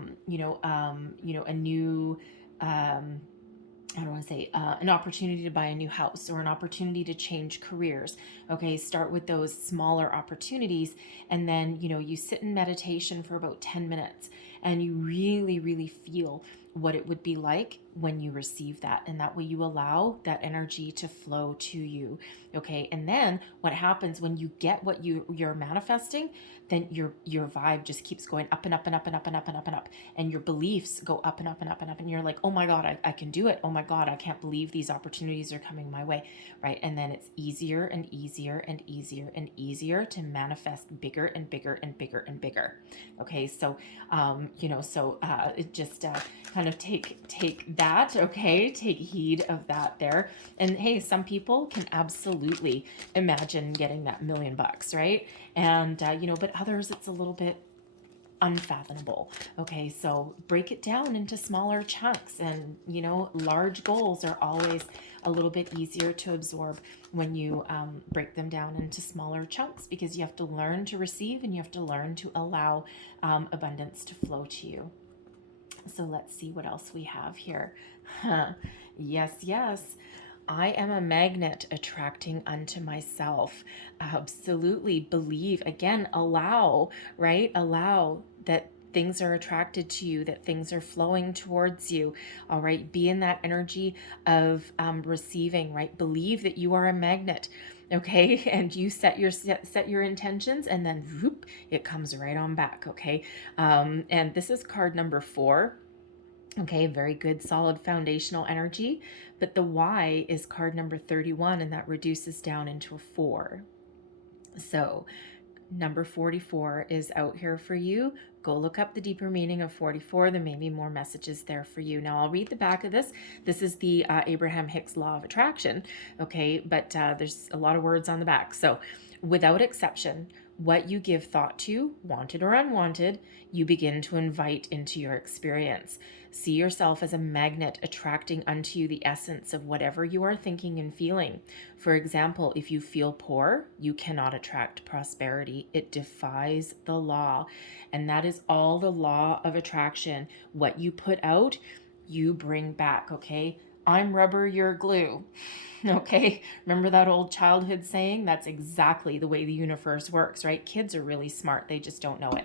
don't want to say, an opportunity to buy a new house, or an opportunity to change careers. Okay, start with those smaller opportunities, and then, you sit in meditation for about 10 minutes, and you really, really feel what it would be like when you receive that. And that way you allow that energy to flow to you. Okay. And then what happens when you get what you're manifesting, then your vibe just keeps going up and up and up and up and up and up and up. And your beliefs go up and up and up and up. And you're like, oh my God, I can do it. Oh my God, I can't believe these opportunities are coming my way. Right. And then it's easier and easier and easier and easier to manifest bigger and bigger and bigger and bigger. Okay. So, it just kind of take that. Okay. Take heed of that there. And hey, some people can absolutely imagine getting that $1 million, right? And, but others, it's a little bit unfathomable. Okay, so break it down into smaller chunks, and large goals are always a little bit easier to absorb when you break them down into smaller chunks, because you have to learn to receive, and you have to learn to allow abundance to flow to you. So let's see what else we have here. Yes. I am a magnet attracting unto myself. Absolutely believe, again, allow, right? Allow that things are attracted to you, that things are flowing towards you. All right. Be in that energy of receiving, right? Believe that you are a magnet. Okay. And you set your intentions, and then whoop, it comes right on back. Okay. And this is card number 4. Okay, very good, solid foundational energy. But the Y is card number 31, and that reduces down into a 4. So number 44 is out here for you. Go look up the deeper meaning of 44. There may be more messages there for you. Now, I'll read the back of this. This is the Abraham Hicks Law of Attraction. Okay, but there's a lot of words on the back. So, without exception, what you give thought to, wanted or unwanted, you begin to invite into your experience. See yourself as a magnet attracting unto you the essence of whatever you are thinking and feeling. For example, if you feel poor, you cannot attract prosperity. It defies the law. And that is all the law of attraction. What you put out, you bring back, okay? I'm rubber, you're glue. Okay, remember that old childhood saying? That's exactly the way the universe works, right? Kids are really smart, they just don't know it.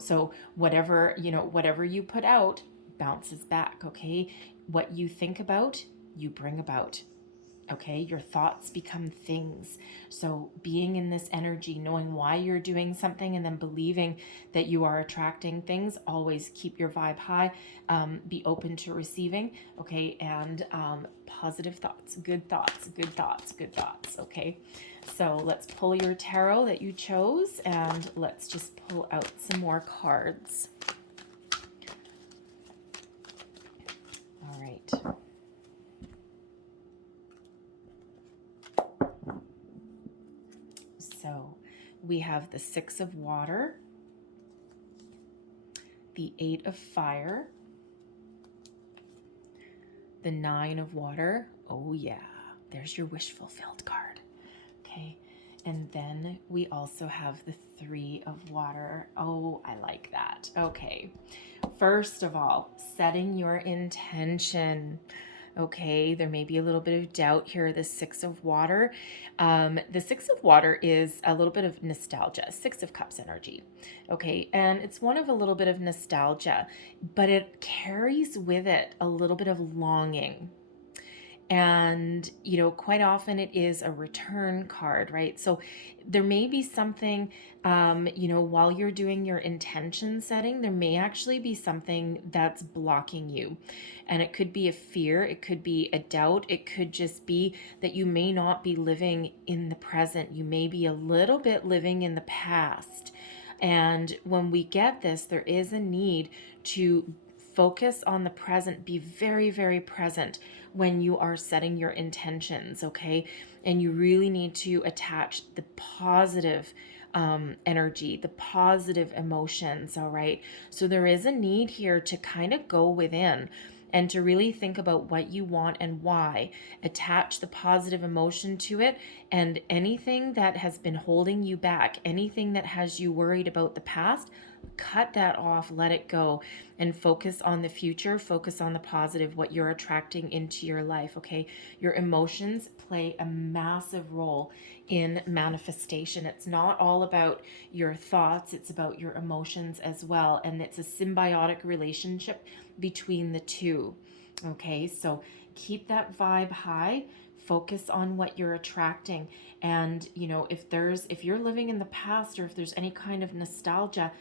So whatever you put out bounces back. Okay, what you think about, you bring about. Okay, your thoughts become things. So being in this energy, knowing why you're doing something, and then believing that you are attracting things, always keep your vibe high, be open to receiving, okay, and positive thoughts, good thoughts, good thoughts, good thoughts, okay? So let's pull your tarot that you chose, and let's just pull out some more cards. All right. So we have the 6 of water, the 8 of fire, the 9 of water. Oh yeah, there's your wish fulfilled card. Okay, and then we also have the 3 of water. Oh, I like that. Okay, first of all, setting your intention. Okay, there may be a little bit of doubt here. The Six of Water. The Six of Water is a little bit of nostalgia, Six of Cups energy. Okay, and it's one of a little bit of nostalgia, but it carries with it a little bit of longing. And, quite often it is a return card, right? So there may be something, while you're doing your intention setting, there may actually be something that's blocking you. And it could be a fear, it could be a doubt, it could just be that you may not be living in the present. You may be a little bit living in the past. And when we get this, there is a need to focus on the present, be very, very present when you are setting your intentions, okay? And you really need to attach the positive energy, the positive emotions, all right? So there is a need here to kind of go within and to really think about what you want and why. Attach the positive emotion to it, and anything that has been holding you back, anything that has you worried about the past, cut that off, let it go, and focus on the future, focus on the positive, what you're attracting into your life, okay? Your emotions play a massive role in manifestation. It's not all about your thoughts, it's about your emotions as well, and it's a symbiotic relationship between the two, okay? So keep that vibe high, focus on what you're attracting. And if you're living in the past, or if there's any kind of nostalgia,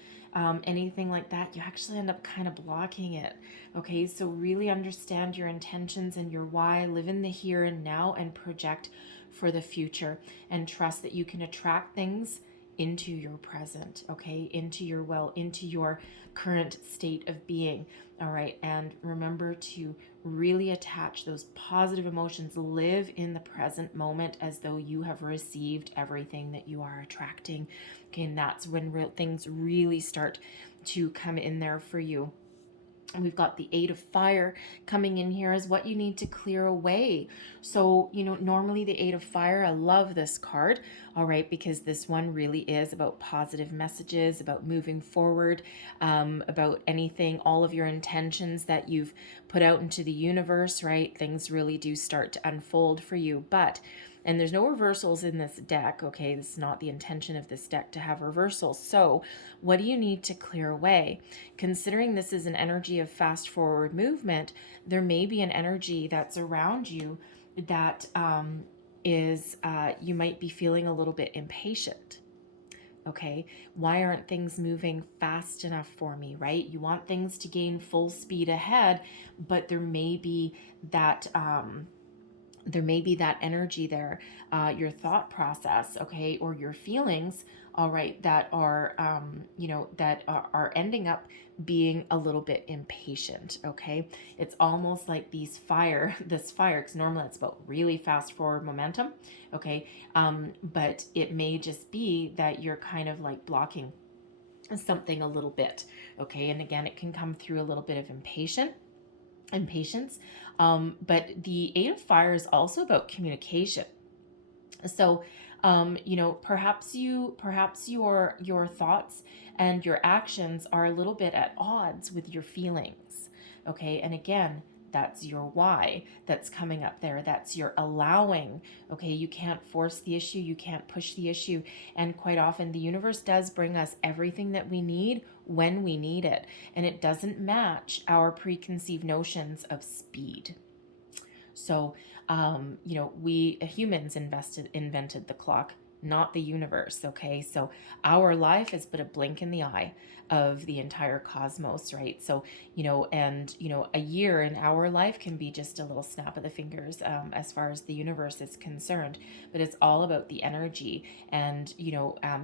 anything like that, you actually end up kind of blocking it. Okay, so really understand your intentions and your why, live in the here and now, and project for the future, and trust that you can attract things into your present, okay, into your current state of being. All right, and remember to really attach those positive emotions, live in the present moment as though you have received everything that you are attracting. Okay, and that's when things really start to come in there for you. And we've got the Eight of Fire coming in here as what you need to clear away. So, normally the Eight of Fire, I love this card, all right, because this one really is about positive messages, about moving forward, about anything, all of your intentions that you've put out into the universe, right? Things really do start to unfold for you. And there's no reversals in this deck, okay? This is not the intention of this deck to have reversals. So what do you need to clear away? Considering this is an energy of fast forward movement, there may be an energy that's around you that you might be feeling a little bit impatient. Okay, why aren't things moving fast enough for me, right? You want things to gain full speed ahead, but there may be that energy there, your thought process, okay, or your feelings, all right, that are, that are ending up being a little bit impatient, okay? It's almost like this fire, because normally it's about really fast forward momentum, okay? But it may just be that you're kind of like blocking something a little bit, okay? And again, it can come through a little bit of impatience. But the Eight of Fire is also about communication. So, perhaps your thoughts and your actions are a little bit at odds with your feelings. Okay, and again, that's your why that's coming up there. That's your allowing. Okay, you can't force the issue, you can't push the issue, and quite often the universe does bring us everything that we need when we need it, and it doesn't match our preconceived notions of speed. So, we humans invented the clock, not the universe, okay? So our life is but a blink in the eye of the entire cosmos, right? So, a year in our life can be just a little snap of the fingers as far as the universe is concerned. But it's all about the energy and,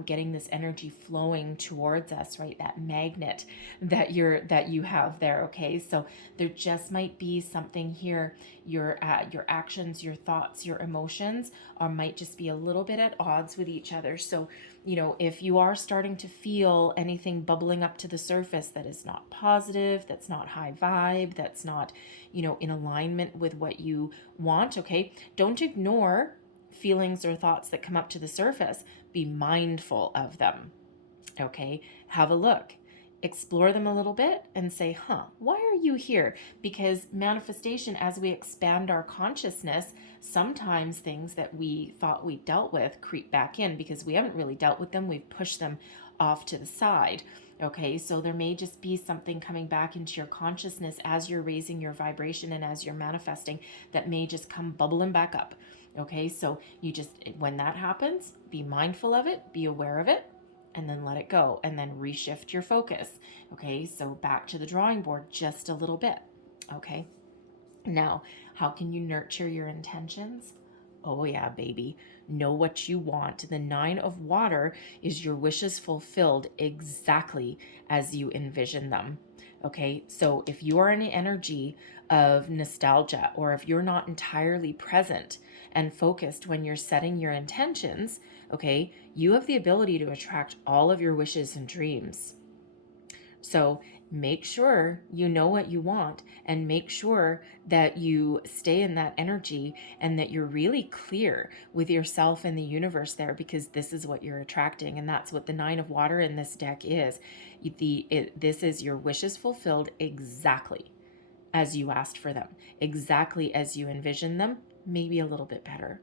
getting this energy flowing towards us, right? That magnet that you have there, okay? So there just might be something here, your actions, your thoughts, your emotions might just be a little bit at odds with each other. So, if you are starting to feel anything bubbling up to the surface that is not positive, that's not high vibe, that's not, in alignment with what you want, okay, don't ignore feelings or thoughts that come up to the surface. Be mindful of them, okay? Have a look. explore them a little bit and say, why are you here? Because manifestation, as we expand our consciousness, sometimes things that we thought we dealt with creep back in because we haven't really dealt with them. We've pushed them off to the side. Okay, so there may just be something coming back into your consciousness as you're raising your vibration and as you're manifesting that may just come bubbling back up. Okay, so you just, when that happens, be mindful of it, be aware of it, and then let it go, and then reshift your focus. Okay, so back to the drawing board just a little bit. Okay, now, how can you nurture your intentions? Oh yeah, baby. Know what you want. The 9 of water is your wishes fulfilled exactly as you envision them. Okay, so if you are in the energy of nostalgia, or if you're not entirely present and focused when you're setting your intentions, okay, you have the ability to attract all of your wishes and dreams. So make sure you know what you want, and make sure that you stay in that energy and that you're really clear with yourself and the universe there, because this is what you're attracting. And that's what the 9 of water in this deck is. This is your wishes fulfilled exactly as you asked for them, exactly as you envisioned them, maybe a little bit better.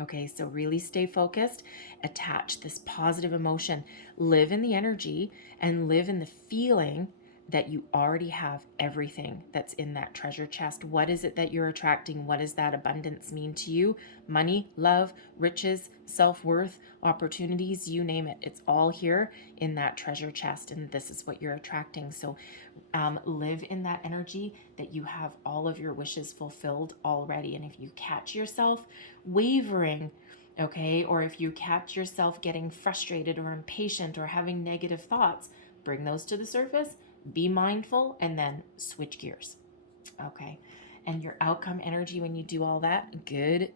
Okay, so really stay focused, attach this positive emotion, live in the energy, and live in the feeling that you already have everything that's in that treasure chest. What is it that you're attracting? What does that abundance mean to you? Money, love, riches, self-worth, opportunities, you name it. It's all here in that treasure chest, and this is what you're attracting. So live in that energy that you have all of your wishes fulfilled already. And if you catch yourself wavering, okay, or if you catch yourself getting frustrated or impatient or having negative thoughts, bring those to the surface, be mindful, and then switch gears. Okay. And your outcome energy when you do all that, good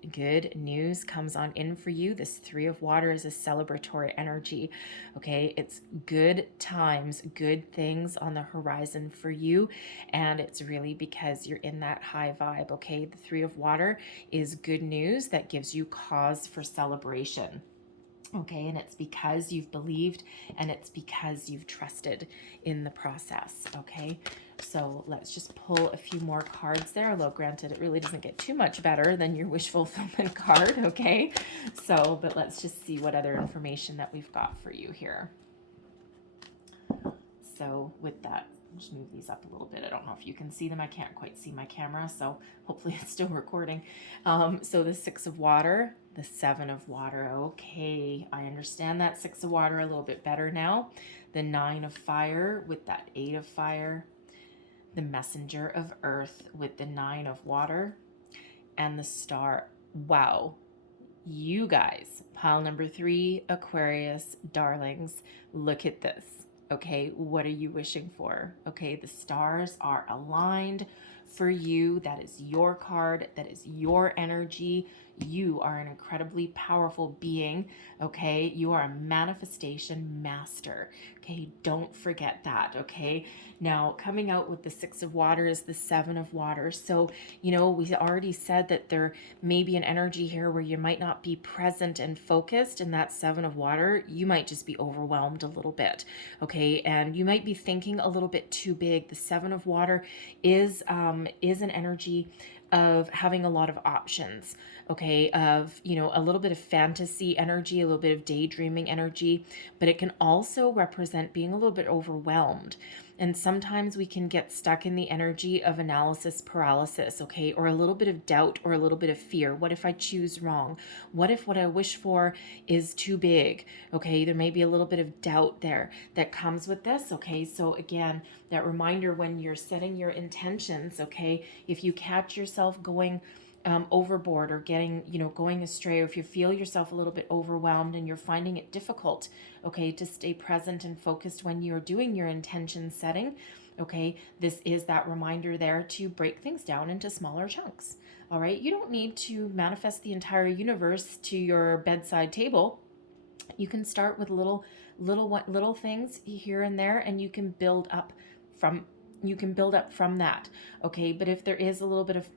news comes on in for you. This 3 of water is a celebratory energy. Okay, it's good times, good things on the horizon for you. And it's really because you're in that high vibe. Okay, the 3 of water is good news that gives you cause for celebration. Okay, and it's because you've believed, and it's because you've trusted in the process. Okay, so let's just pull a few more cards there, although granted it really doesn't get too much better than your wish fulfillment card. Okay, so but let's just see what other information that we've got for you here. So with that, I'll just move these up a little bit. I don't know if you can see them. I can't quite see my camera, so hopefully it's still recording. So the 6 of water, the 7 of water. Okay, I understand that 6 of water a little bit better now. The 9 of fire with that 8 of fire. The messenger of earth with the 9 of water. And the star. Wow. You guys, pile number 3, Aquarius, darlings, look at this. Okay, what are you wishing for? Okay, the stars are aligned for you. That is your card. That is your energy. You are an incredibly powerful being. Okay, you are a manifestation master. Okay, don't forget that. Okay, now coming out with the 6 of water is the 7 of water. So, you know, we already said that there may be an energy here where you might not be present and focused, and that 7 of water, you might just be overwhelmed a little bit. Okay, and you might be thinking a little bit too big. The 7 of water is an energy of having a lot of options, okay, of, you know, a little bit of fantasy energy, a little bit of daydreaming energy, but it can also represent being a little bit overwhelmed. And sometimes we can get stuck in the energy of analysis paralysis, okay, or a little bit of doubt or a little bit of fear. What if I choose wrong? What if what I wish for is too big? Okay, there may be a little bit of doubt there that comes with this, okay? So again, that reminder when you're setting your intentions, okay, if you catch yourself going overboard or going astray, or if you feel yourself a little bit overwhelmed and you're finding it difficult, okay, to stay present and focused when you're doing your intention setting, okay, this is that reminder there to break things down into smaller chunks. All right, you don't need to manifest the entire universe to your bedside table. You can start with little things here and there, and you can build up from that. Okay, but if there is a little bit of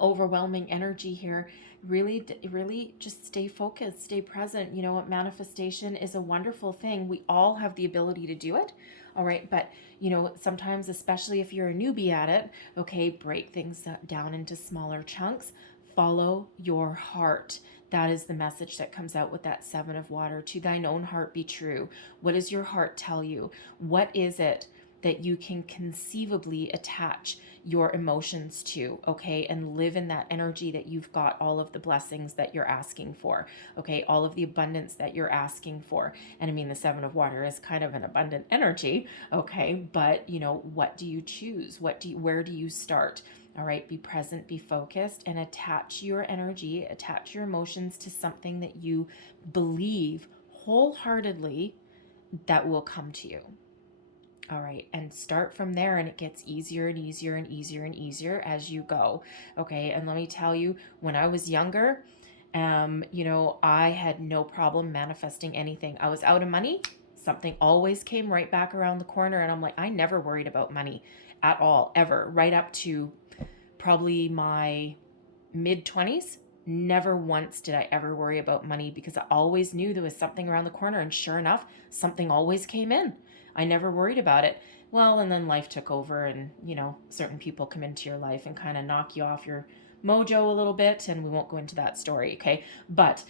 overwhelming energy here, really just stay focused, stay present. You know what, manifestation is a wonderful thing. We all have the ability to do it. All right. But, you know, sometimes, especially if you're a newbie at it, okay, break things down into smaller chunks. Follow your heart. That is the message that comes out with that Seven of Water. To thine own heart be true. What does your heart tell you? What is it that you can conceivably attach your emotions to, okay, and live in that energy that you've got all of the blessings that you're asking for, okay, all of the abundance that you're asking for. And I mean, the Seven of Water is kind of an abundant energy, okay, but you know, what do you choose? Where do you start? All right, be present, be focused, and attach your energy, attach your emotions to something that you believe wholeheartedly that will come to you. All right, and start from there, and it gets easier and easier and easier and easier as you go. Okay, and let me tell you, when I was younger, you know, I had no problem manifesting anything. I was out of money, something always came right back around the corner, and I'm like, I never worried about money at all, ever, right up to probably my mid 20s. Never once did I ever worry about money because I always knew there was something around the corner, and sure enough, something always came in. I never worried about it. Well, and then life took over, and you know, certain people come into your life and kind of knock you off your mojo a little bit, and we won't go into that story, okay? But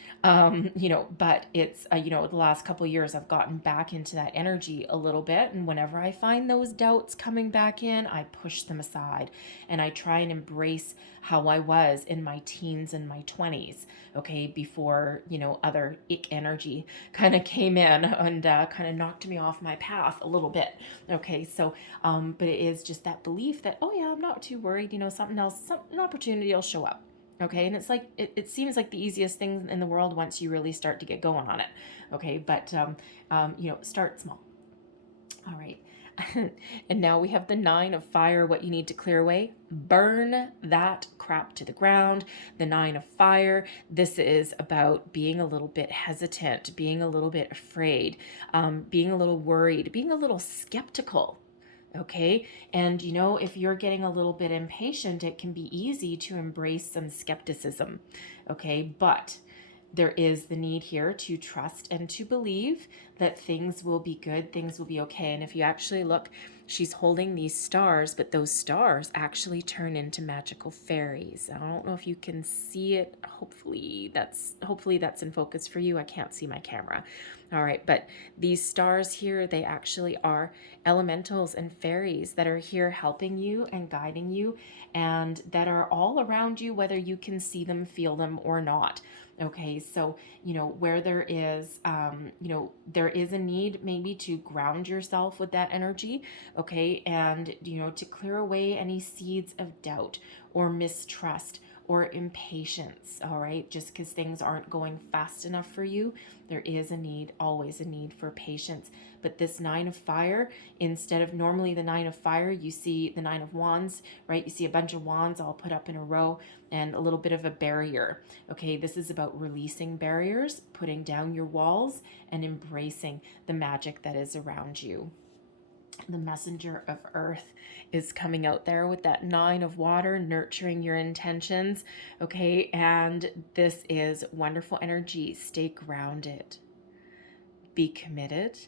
you know, but it's you know, the last couple of years I've gotten back into that energy a little bit, and whenever I find those doubts coming back in, I push them aside, and I try and embrace how I was in my teens and my 20s, okay, before, you know, other ick energy kind of came in and kind of knocked me off my path a little bit, okay? So, but it is just that belief that, oh yeah, I'm not too worried, you know, something else, an opportunity will show up, okay? And it's like, it seems like the easiest thing in the world once you really start to get going on it, okay? But, you know, start small. All right. And now we have the Nine of Fire, what you need to clear away. Burn that crap to the ground. The Nine of Fire, this is about being a little bit hesitant, being a little bit afraid, being a little worried, being a little skeptical. Okay. And you know, if you're getting a little bit impatient, it can be easy to embrace some skepticism. Okay. But there is the need here to trust and to believe that things will be good, things will be okay. And if you actually look, she's holding these stars, but those stars actually turn into magical fairies. I don't know if you can see it. Hopefully that's in focus for you. I can't see my camera. All right, but these stars here, they actually are elementals and fairies that are here helping you and guiding you, and that are all around you, whether you can see them, feel them, or not. Okay, so, you know, where there is, you know, there is a need maybe to ground yourself with that energy, okay, and, you know, to clear away any seeds of doubt or mistrust or impatience, all right? Just because things aren't going fast enough for you, there is a need, always a need for patience. But this Nine of Fire, instead of normally the Nine of Fire, you see the Nine of Wands, right? You see a bunch of wands all put up in a row and a little bit of a barrier. Okay, this is about releasing barriers, putting down your walls, and embracing the magic that is around you. The messenger of earth is coming out there with that Nine of Water, nurturing your intentions. Okay, and this is wonderful energy. Stay grounded, be committed,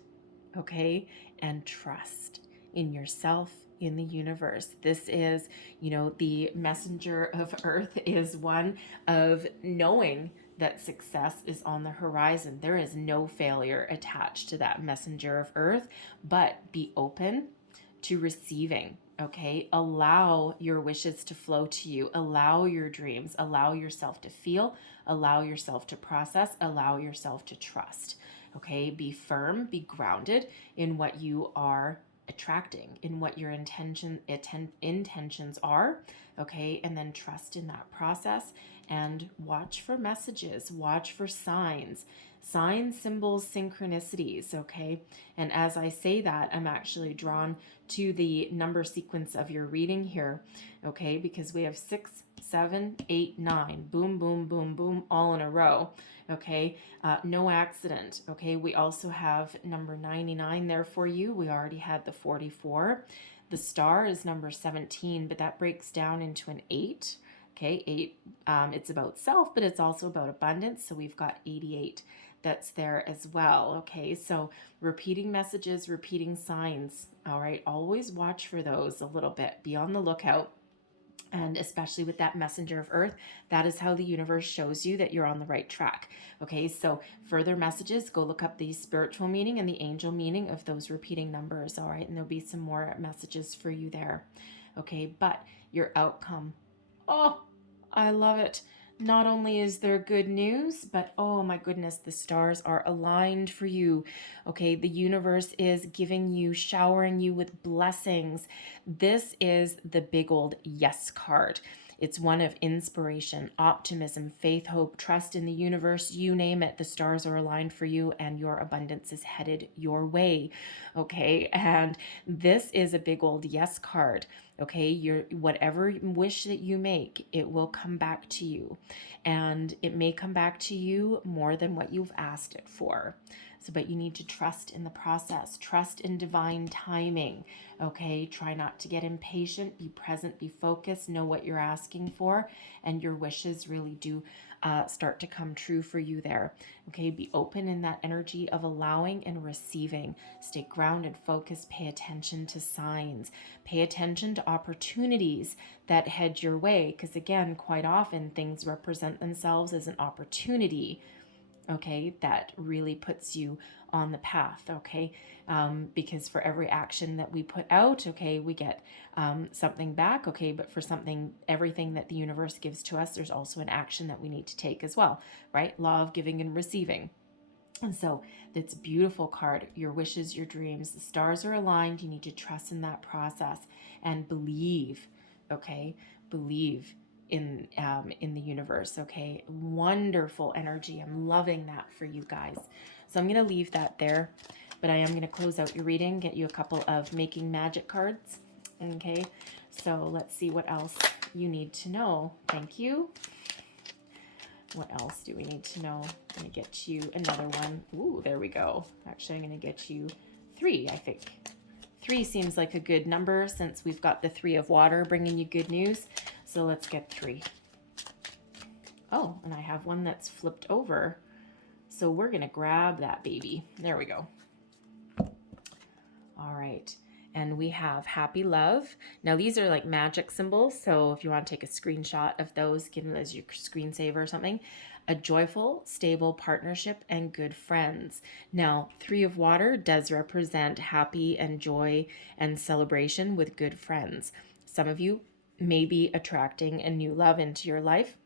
okay, and trust in yourself, in the universe. This is, you know, the messenger of earth is one of knowing that success is on the horizon. There is no failure attached to that messenger of earth, but be open to receiving. Okay, allow your wishes to flow to you, allow your dreams, allow yourself to feel, allow yourself to process, allow yourself to trust. Okay, be firm, be grounded in what you are attracting, in what your intentions are. Okay, and then trust in that process and watch for messages, watch for signs, symbols, synchronicities. Okay, and as I say that, I'm actually drawn to the number sequence of your reading here. Okay, because we have 6, 7, 8, 9, boom, boom, boom, boom, all in a row. Okay, no accident. Okay, we also have number 99 there for you. We already had the 44. The star is number 17, but that breaks down into an 8. Okay, 8, it's about self, but it's also about abundance. So we've got 88. that's there as well. Okay, so repeating messages, repeating signs. All right, always watch for those a little bit. Be on the lookout. And especially with that messenger of earth, that is how the universe shows you that you're on the right track. Okay, so further messages, go look up the spiritual meaning and the angel meaning of those repeating numbers. All right, and there'll be some more messages for you there. Okay, but your outcome. Oh, I love it. Not only is there good news, but oh my goodness, the stars are aligned for you. Okay, the universe is giving you, showering you with blessings. This is the big old yes card. It's one of inspiration, optimism, faith, hope, trust in the universe, you name it. The stars are aligned for you and your abundance is headed your way. Okay, and this is a big old yes card. Okay, your whatever wish that you make, it will come back to you. And it may come back to you more than what you've asked it for. So, but you need to trust in the process, trust in divine timing. Okay, try not to get impatient, be present, be focused, know what you're asking for, and your wishes really do start to come true for you there. Okay, be open in that energy of allowing and receiving. Stay grounded, focused, pay attention to signs, pay attention to opportunities that head your way. Because again, quite often things represent themselves as an opportunity, okay, that really puts you on the path, okay, because for every action that we put out, okay, we get something back, okay, but for something, everything that the universe gives to us, there's also an action that we need to take as well, right? Law of giving and receiving. And so that's a beautiful card. Your wishes, your dreams, the stars are aligned. You need to trust in that process and believe, okay, believe in the universe. Okay, wonderful energy. I'm loving that for you guys. So I'm going to leave that there, but I am going to close out your reading, get you a couple of making magic cards. Okay, so let's see what else you need to know. Thank you. What else do we need to know? I'm going to get you another one. Ooh, there we go. Actually, I'm going to get you 3, I think. 3 seems like a good number since we've got the 3 of water bringing you good news. So let's get 3. Oh, and I have one that's flipped over. So we're going to grab that baby. There we go. All right. And we have happy love. Now these are like magic symbols. So if you want to take a screenshot of those, give them as your screensaver or something. A joyful, stable partnership and good friends. Now 3 of water does represent happy and joy and celebration with good friends. Some of you may be attracting a new love into your life.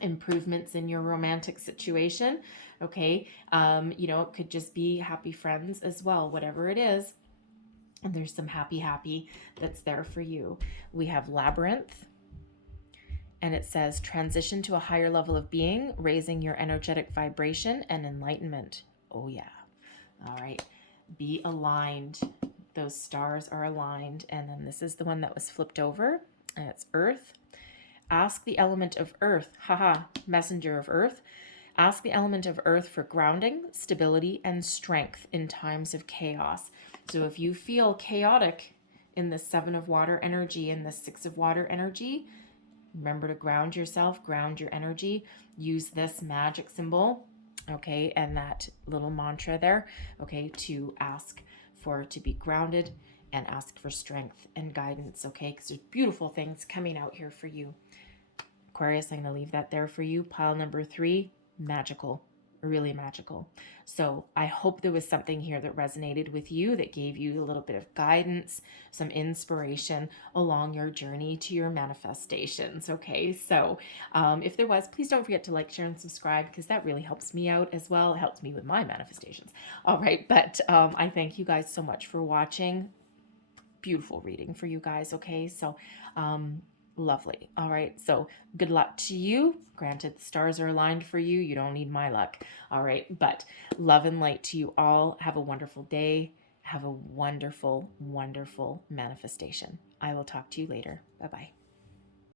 Improvements in your romantic situation. Okay. It could just be happy friends as well, whatever it is. And there's some happy that's there for you. We have labyrinth, and it says transition to a higher level of being, raising your energetic vibration and enlightenment. Oh yeah. All right. Be aligned. Those stars are aligned. And then this is the one that was flipped over, and it's earth. Ask the element of earth, messenger of earth. Ask the element of earth for grounding, stability, and strength in times of chaos. So if you feel chaotic in the 7 of water energy and the 6 of water energy, remember to ground yourself, ground your energy. Use this magic symbol, okay, and that little mantra there, okay, to ask for to be grounded and ask for strength and guidance, okay, because there's beautiful things coming out here for you. Aquarius, I'm going to leave that there for you. Pile number 3, magical, really magical. So I hope there was something here that resonated with you, that gave you a little bit of guidance, some inspiration along your journey to your manifestations. Okay, so if there was, please don't forget to like, share, and subscribe, because that really helps me out as well. It helps me with my manifestations. All right, but I thank you guys so much for watching. Beautiful reading for you guys. Okay, so lovely. All right, so good luck to you. Granted, the stars are aligned for you. You don't need my luck. All right, but love and light to you all. Have a wonderful day. Have a wonderful, wonderful manifestation. I will talk to you later. Bye-bye.